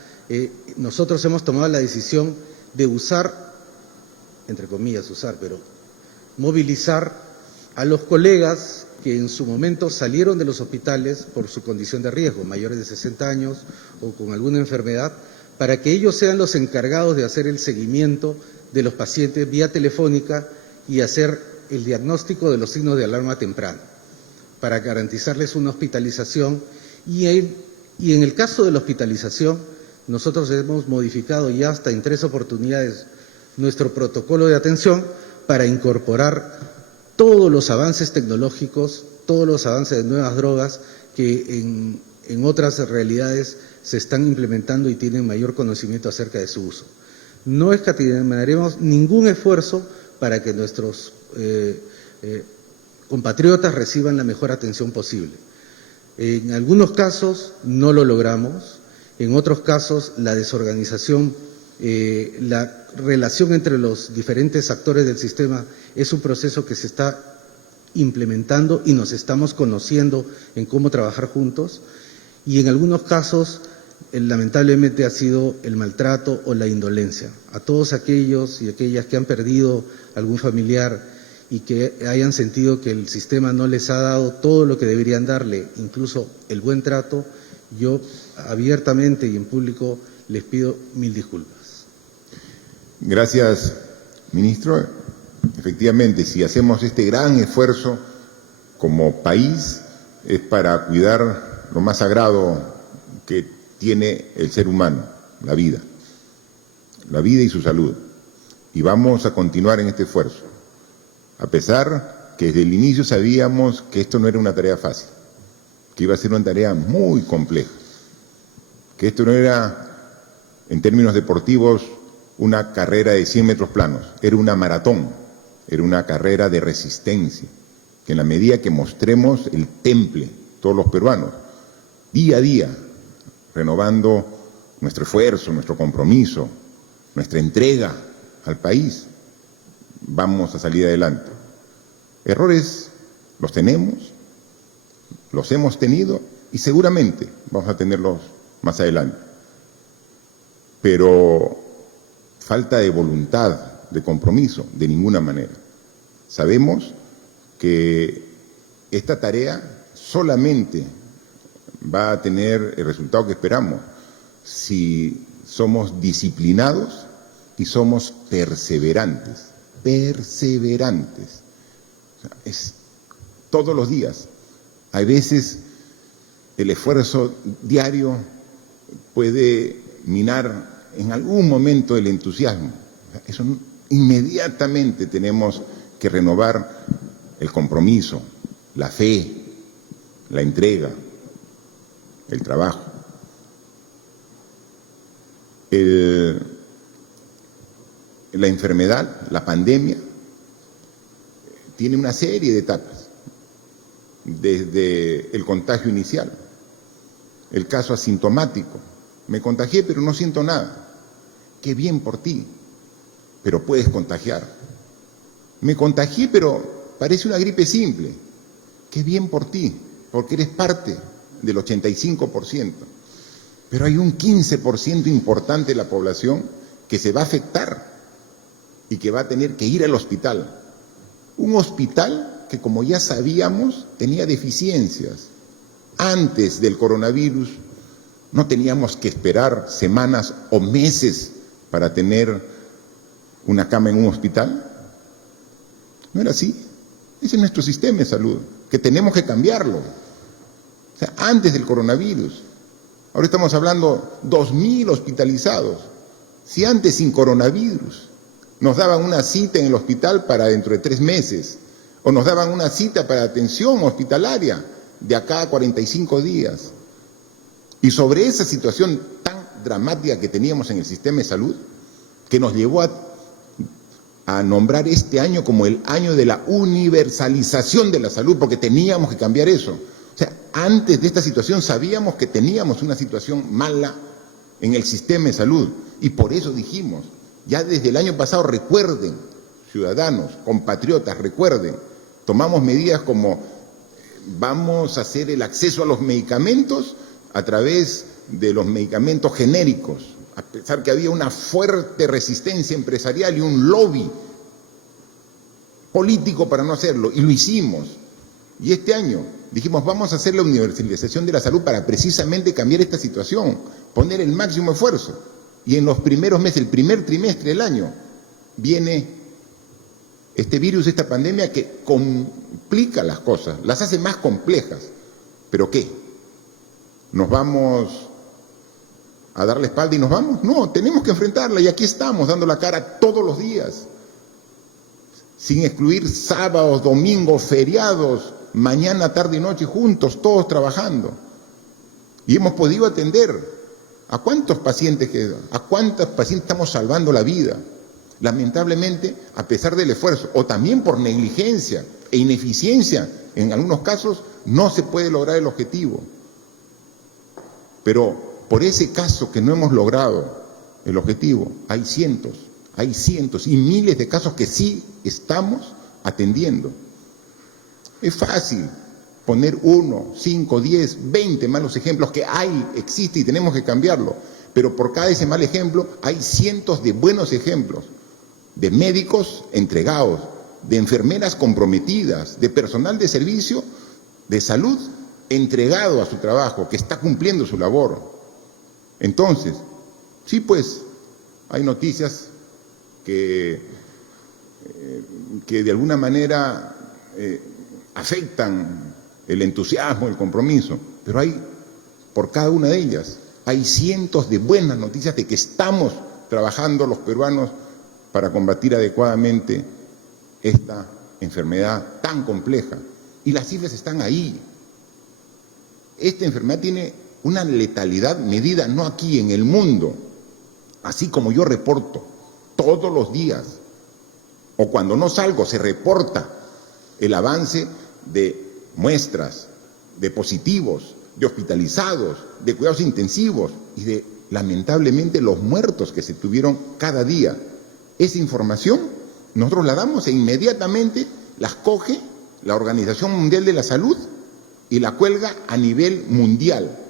nosotros hemos tomado la decisión de usar, entre comillas usar, pero movilizar a los colegas que en su momento salieron de los hospitales por su condición de riesgo, mayores de 60 años o con alguna enfermedad, para que ellos sean los encargados de hacer el seguimiento de los pacientes vía telefónica y hacer el diagnóstico de los signos de alarma temprana, para garantizarles una hospitalización. Y en el caso de la hospitalización, nosotros hemos modificado ya hasta en 3 oportunidades nuestro protocolo de atención para incorporar todos los avances tecnológicos, todos los avances de nuevas drogas que en otras realidades se están implementando y tienen mayor conocimiento acerca de su uso. No escatimaremos ningún esfuerzo para que nuestros compatriotas reciban la mejor atención posible. En algunos casos no lo logramos, en otros casos la desorganización, la relación entre los diferentes actores del sistema es un proceso que se está implementando y nos estamos conociendo en cómo trabajar juntos, y en algunos casos lamentablemente ha sido el maltrato o la indolencia. A todos aquellos y aquellas que han perdido algún familiar y que hayan sentido que el sistema no les ha dado todo lo que deberían darle, incluso el buen trato, yo abiertamente y en público les pido 1000 disculpas. Gracias, ministro. Efectivamente, si hacemos este gran esfuerzo como país, es para cuidar lo más sagrado que tiene el ser humano, la vida y su salud. Y vamos a continuar en este esfuerzo, a pesar que desde el inicio sabíamos que esto no era una tarea fácil, que iba a ser una tarea muy compleja, que esto no era, en términos deportivos, una carrera de 100 metros planos, era una maratón, era una carrera de resistencia, que en la medida que mostremos el temple, todos los peruanos, día a día, renovando nuestro esfuerzo, nuestro compromiso, nuestra entrega al país, vamos a salir adelante. Errores los tenemos, los hemos tenido y seguramente vamos a tenerlos más adelante. Pero falta de voluntad, de compromiso, de ninguna manera. Sabemos que esta tarea solamente va a tener el resultado que esperamos si somos disciplinados y somos perseverantes. Perseverantes. O sea, es todos los días. Hay veces el esfuerzo diario puede minar en algún momento el entusiasmo. Eso inmediatamente tenemos que renovar el compromiso, la fe, la entrega, el trabajo. La enfermedad, la pandemia, tiene una serie de etapas, desde el contagio inicial, el caso asintomático. Me contagié pero no siento nada. Qué bien por ti, pero puedes contagiar. Me contagié pero parece una gripe simple. Qué bien por ti, porque eres parte del 85%. Pero hay un 15% importante de la población que se va a afectar y que va a tener que ir al hospital. Un hospital que, como ya sabíamos, tenía deficiencias. Antes del coronavirus no teníamos que esperar semanas o meses para tener una cama en un hospital. No era así. Ese es nuestro sistema de salud, que tenemos que cambiarlo. O sea, antes del coronavirus. Ahora estamos hablando 2.000 hospitalizados. Si antes, sin coronavirus, nos daban una cita en el hospital para dentro de 3 meses, o nos daban una cita para atención hospitalaria de acá a 45 días. Y sobre esa situación tan dramática que teníamos en el sistema de salud, que nos llevó a a nombrar este año como el año de la universalización de la salud, porque teníamos que cambiar eso. O sea, antes de esta situación sabíamos que teníamos una situación mala en el sistema de salud, y por eso dijimos, ya desde el año pasado, recuerden, ciudadanos, compatriotas, recuerden, tomamos medidas como vamos a hacer el acceso a los medicamentos a través de los medicamentos genéricos, a pesar que había una fuerte resistencia empresarial y un lobby político para no hacerlo, y lo hicimos. Y este año dijimos, vamos a hacer la universalización de la salud para precisamente cambiar esta situación, poner el máximo esfuerzo. Y en los primeros meses, el primer trimestre del año, viene este virus, esta pandemia que complica las cosas, las hace más complejas. ¿Pero qué? ¿Nos vamos a dar la espalda y nos vamos? No, tenemos que enfrentarla y aquí estamos dando la cara todos los días, sin excluir sábados, domingos, feriados, mañana, tarde y noche juntos, todos trabajando. Y hemos podido atender a cuántos pacientes estamos salvando la vida. Lamentablemente, a pesar del esfuerzo, o también por negligencia e ineficiencia, en algunos casos, no se puede lograr el objetivo. Pero por ese caso que no hemos logrado el objetivo, hay cientos y miles de casos que sí estamos atendiendo. Es fácil poner 1, 5, 10, 20 malos ejemplos que existe y tenemos que cambiarlo, pero por cada ese mal ejemplo hay cientos de buenos ejemplos, de médicos entregados, de enfermeras comprometidas, de personal de servicio de salud entregado a su trabajo, que está cumpliendo su labor. Entonces, sí, pues, hay noticias que de alguna manera afectan el entusiasmo, el compromiso, pero por cada una de ellas, hay cientos de buenas noticias de que estamos trabajando los peruanos para combatir adecuadamente esta enfermedad tan compleja. Y las cifras están ahí. Esta enfermedad tiene una letalidad medida no aquí, en el mundo, así como yo reporto todos los días, o cuando no salgo se reporta el avance de muestras, de positivos, de hospitalizados, de cuidados intensivos y de, lamentablemente, los muertos que se tuvieron cada día. Esa información nosotros la damos e inmediatamente las coge la Organización Mundial de la Salud y la cuelga a nivel mundial.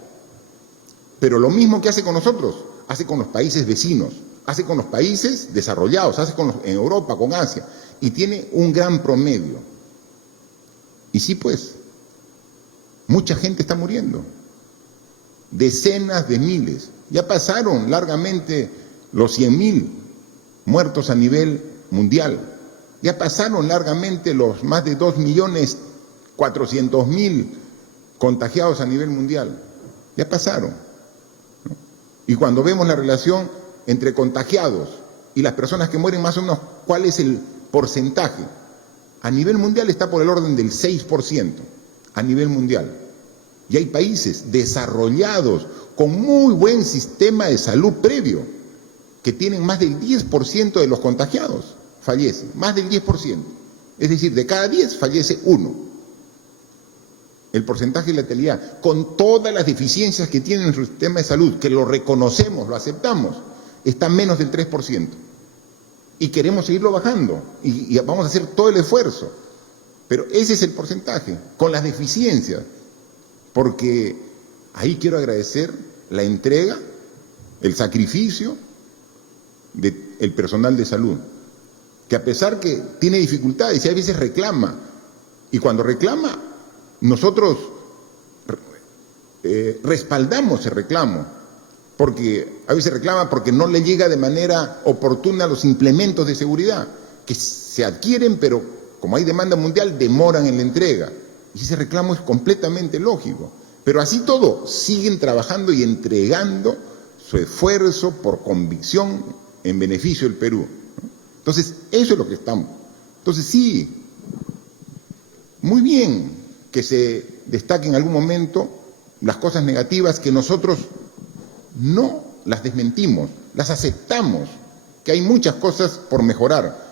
Pero lo mismo que hace con nosotros, hace con los países vecinos, hace con los países desarrollados, hace en Europa, con Asia, y tiene un gran promedio. Y sí, pues, mucha gente está muriendo, decenas de miles. Ya pasaron largamente los 100.000 muertos a nivel mundial, ya pasaron largamente los más de 2.400.000 contagiados a nivel mundial, ya pasaron, ¿no? Y cuando vemos la relación entre contagiados y las personas que mueren, más o menos, ¿cuál es el porcentaje? A nivel mundial está por el orden del 6%, a nivel mundial. Y hay países desarrollados con muy buen sistema de salud previo, que tienen más del 10% de los contagiados fallecen, más del 10%. Es decir, de cada 10 fallece 1. El porcentaje de letalidad, con todas las deficiencias que tiene nuestro sistema de salud, que lo reconocemos, lo aceptamos, está menos del 3%. Y queremos seguirlo bajando, y vamos a hacer todo el esfuerzo. Pero ese es el porcentaje, con las deficiencias. Porque ahí quiero agradecer la entrega, el sacrificio del personal de salud, que a pesar que tiene dificultades y a veces reclama, y cuando reclama, nosotros respaldamos el reclamo, porque a veces reclama porque no le llega de manera oportuna los implementos de seguridad, que se adquieren, pero como hay demanda mundial, demoran en la entrega. Y ese reclamo es completamente lógico. Pero así todo, siguen trabajando y entregando su esfuerzo por convicción en beneficio del Perú, ¿no? Entonces, eso es lo que estamos. Entonces, sí, muy bien que se destaquen en algún momento las cosas negativas que nosotros no las desmentimos, las aceptamos, que hay muchas cosas por mejorar,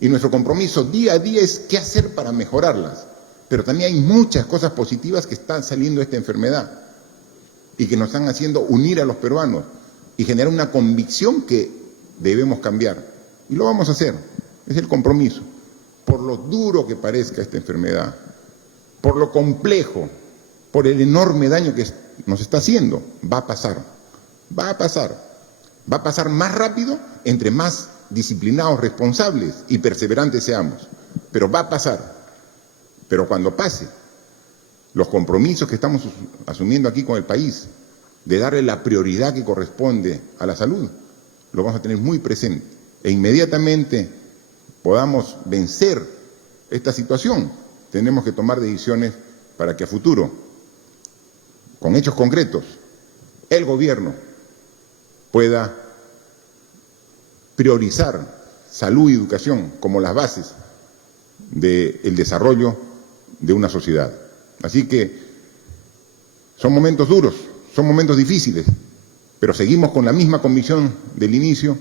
Y nuestro compromiso día a día es qué hacer para mejorarlas. Pero también hay muchas cosas positivas que están saliendo de esta enfermedad y que nos están haciendo unir a los peruanos y generar una convicción que debemos cambiar. Y lo vamos a hacer, es el compromiso. Por lo duro que parezca esta enfermedad, por lo complejo, por el enorme daño que nos está haciendo, va a pasar, va a pasar. Va a pasar más rápido entre más disciplinados, responsables y perseverantes seamos. Pero va a pasar. Pero cuando pase, los compromisos que estamos asumiendo aquí con el país, de darle la prioridad que corresponde a la salud, lo vamos a tener muy presente. E inmediatamente podamos vencer esta situación, tenemos que tomar decisiones para que a futuro, con hechos concretos, el gobierno pueda priorizar salud y educación como las bases del desarrollo de una sociedad. Así que son momentos duros, son momentos difíciles, pero seguimos con la misma convicción del inicio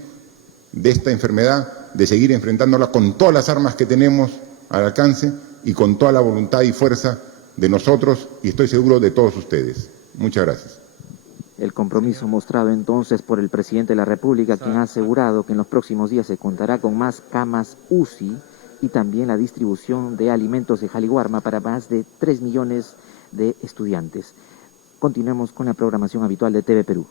de esta enfermedad, de seguir enfrentándola con todas las armas que tenemos al alcance y con toda la voluntad y fuerza de nosotros y estoy seguro de todos ustedes. Muchas gracias. El compromiso mostrado entonces por el presidente de la República, quien ha asegurado que en los próximos días se contará con más camas UCI y también la distribución de alimentos de Jaliwarma para más de 3 millones de estudiantes. Continuemos con la programación habitual de TV Perú.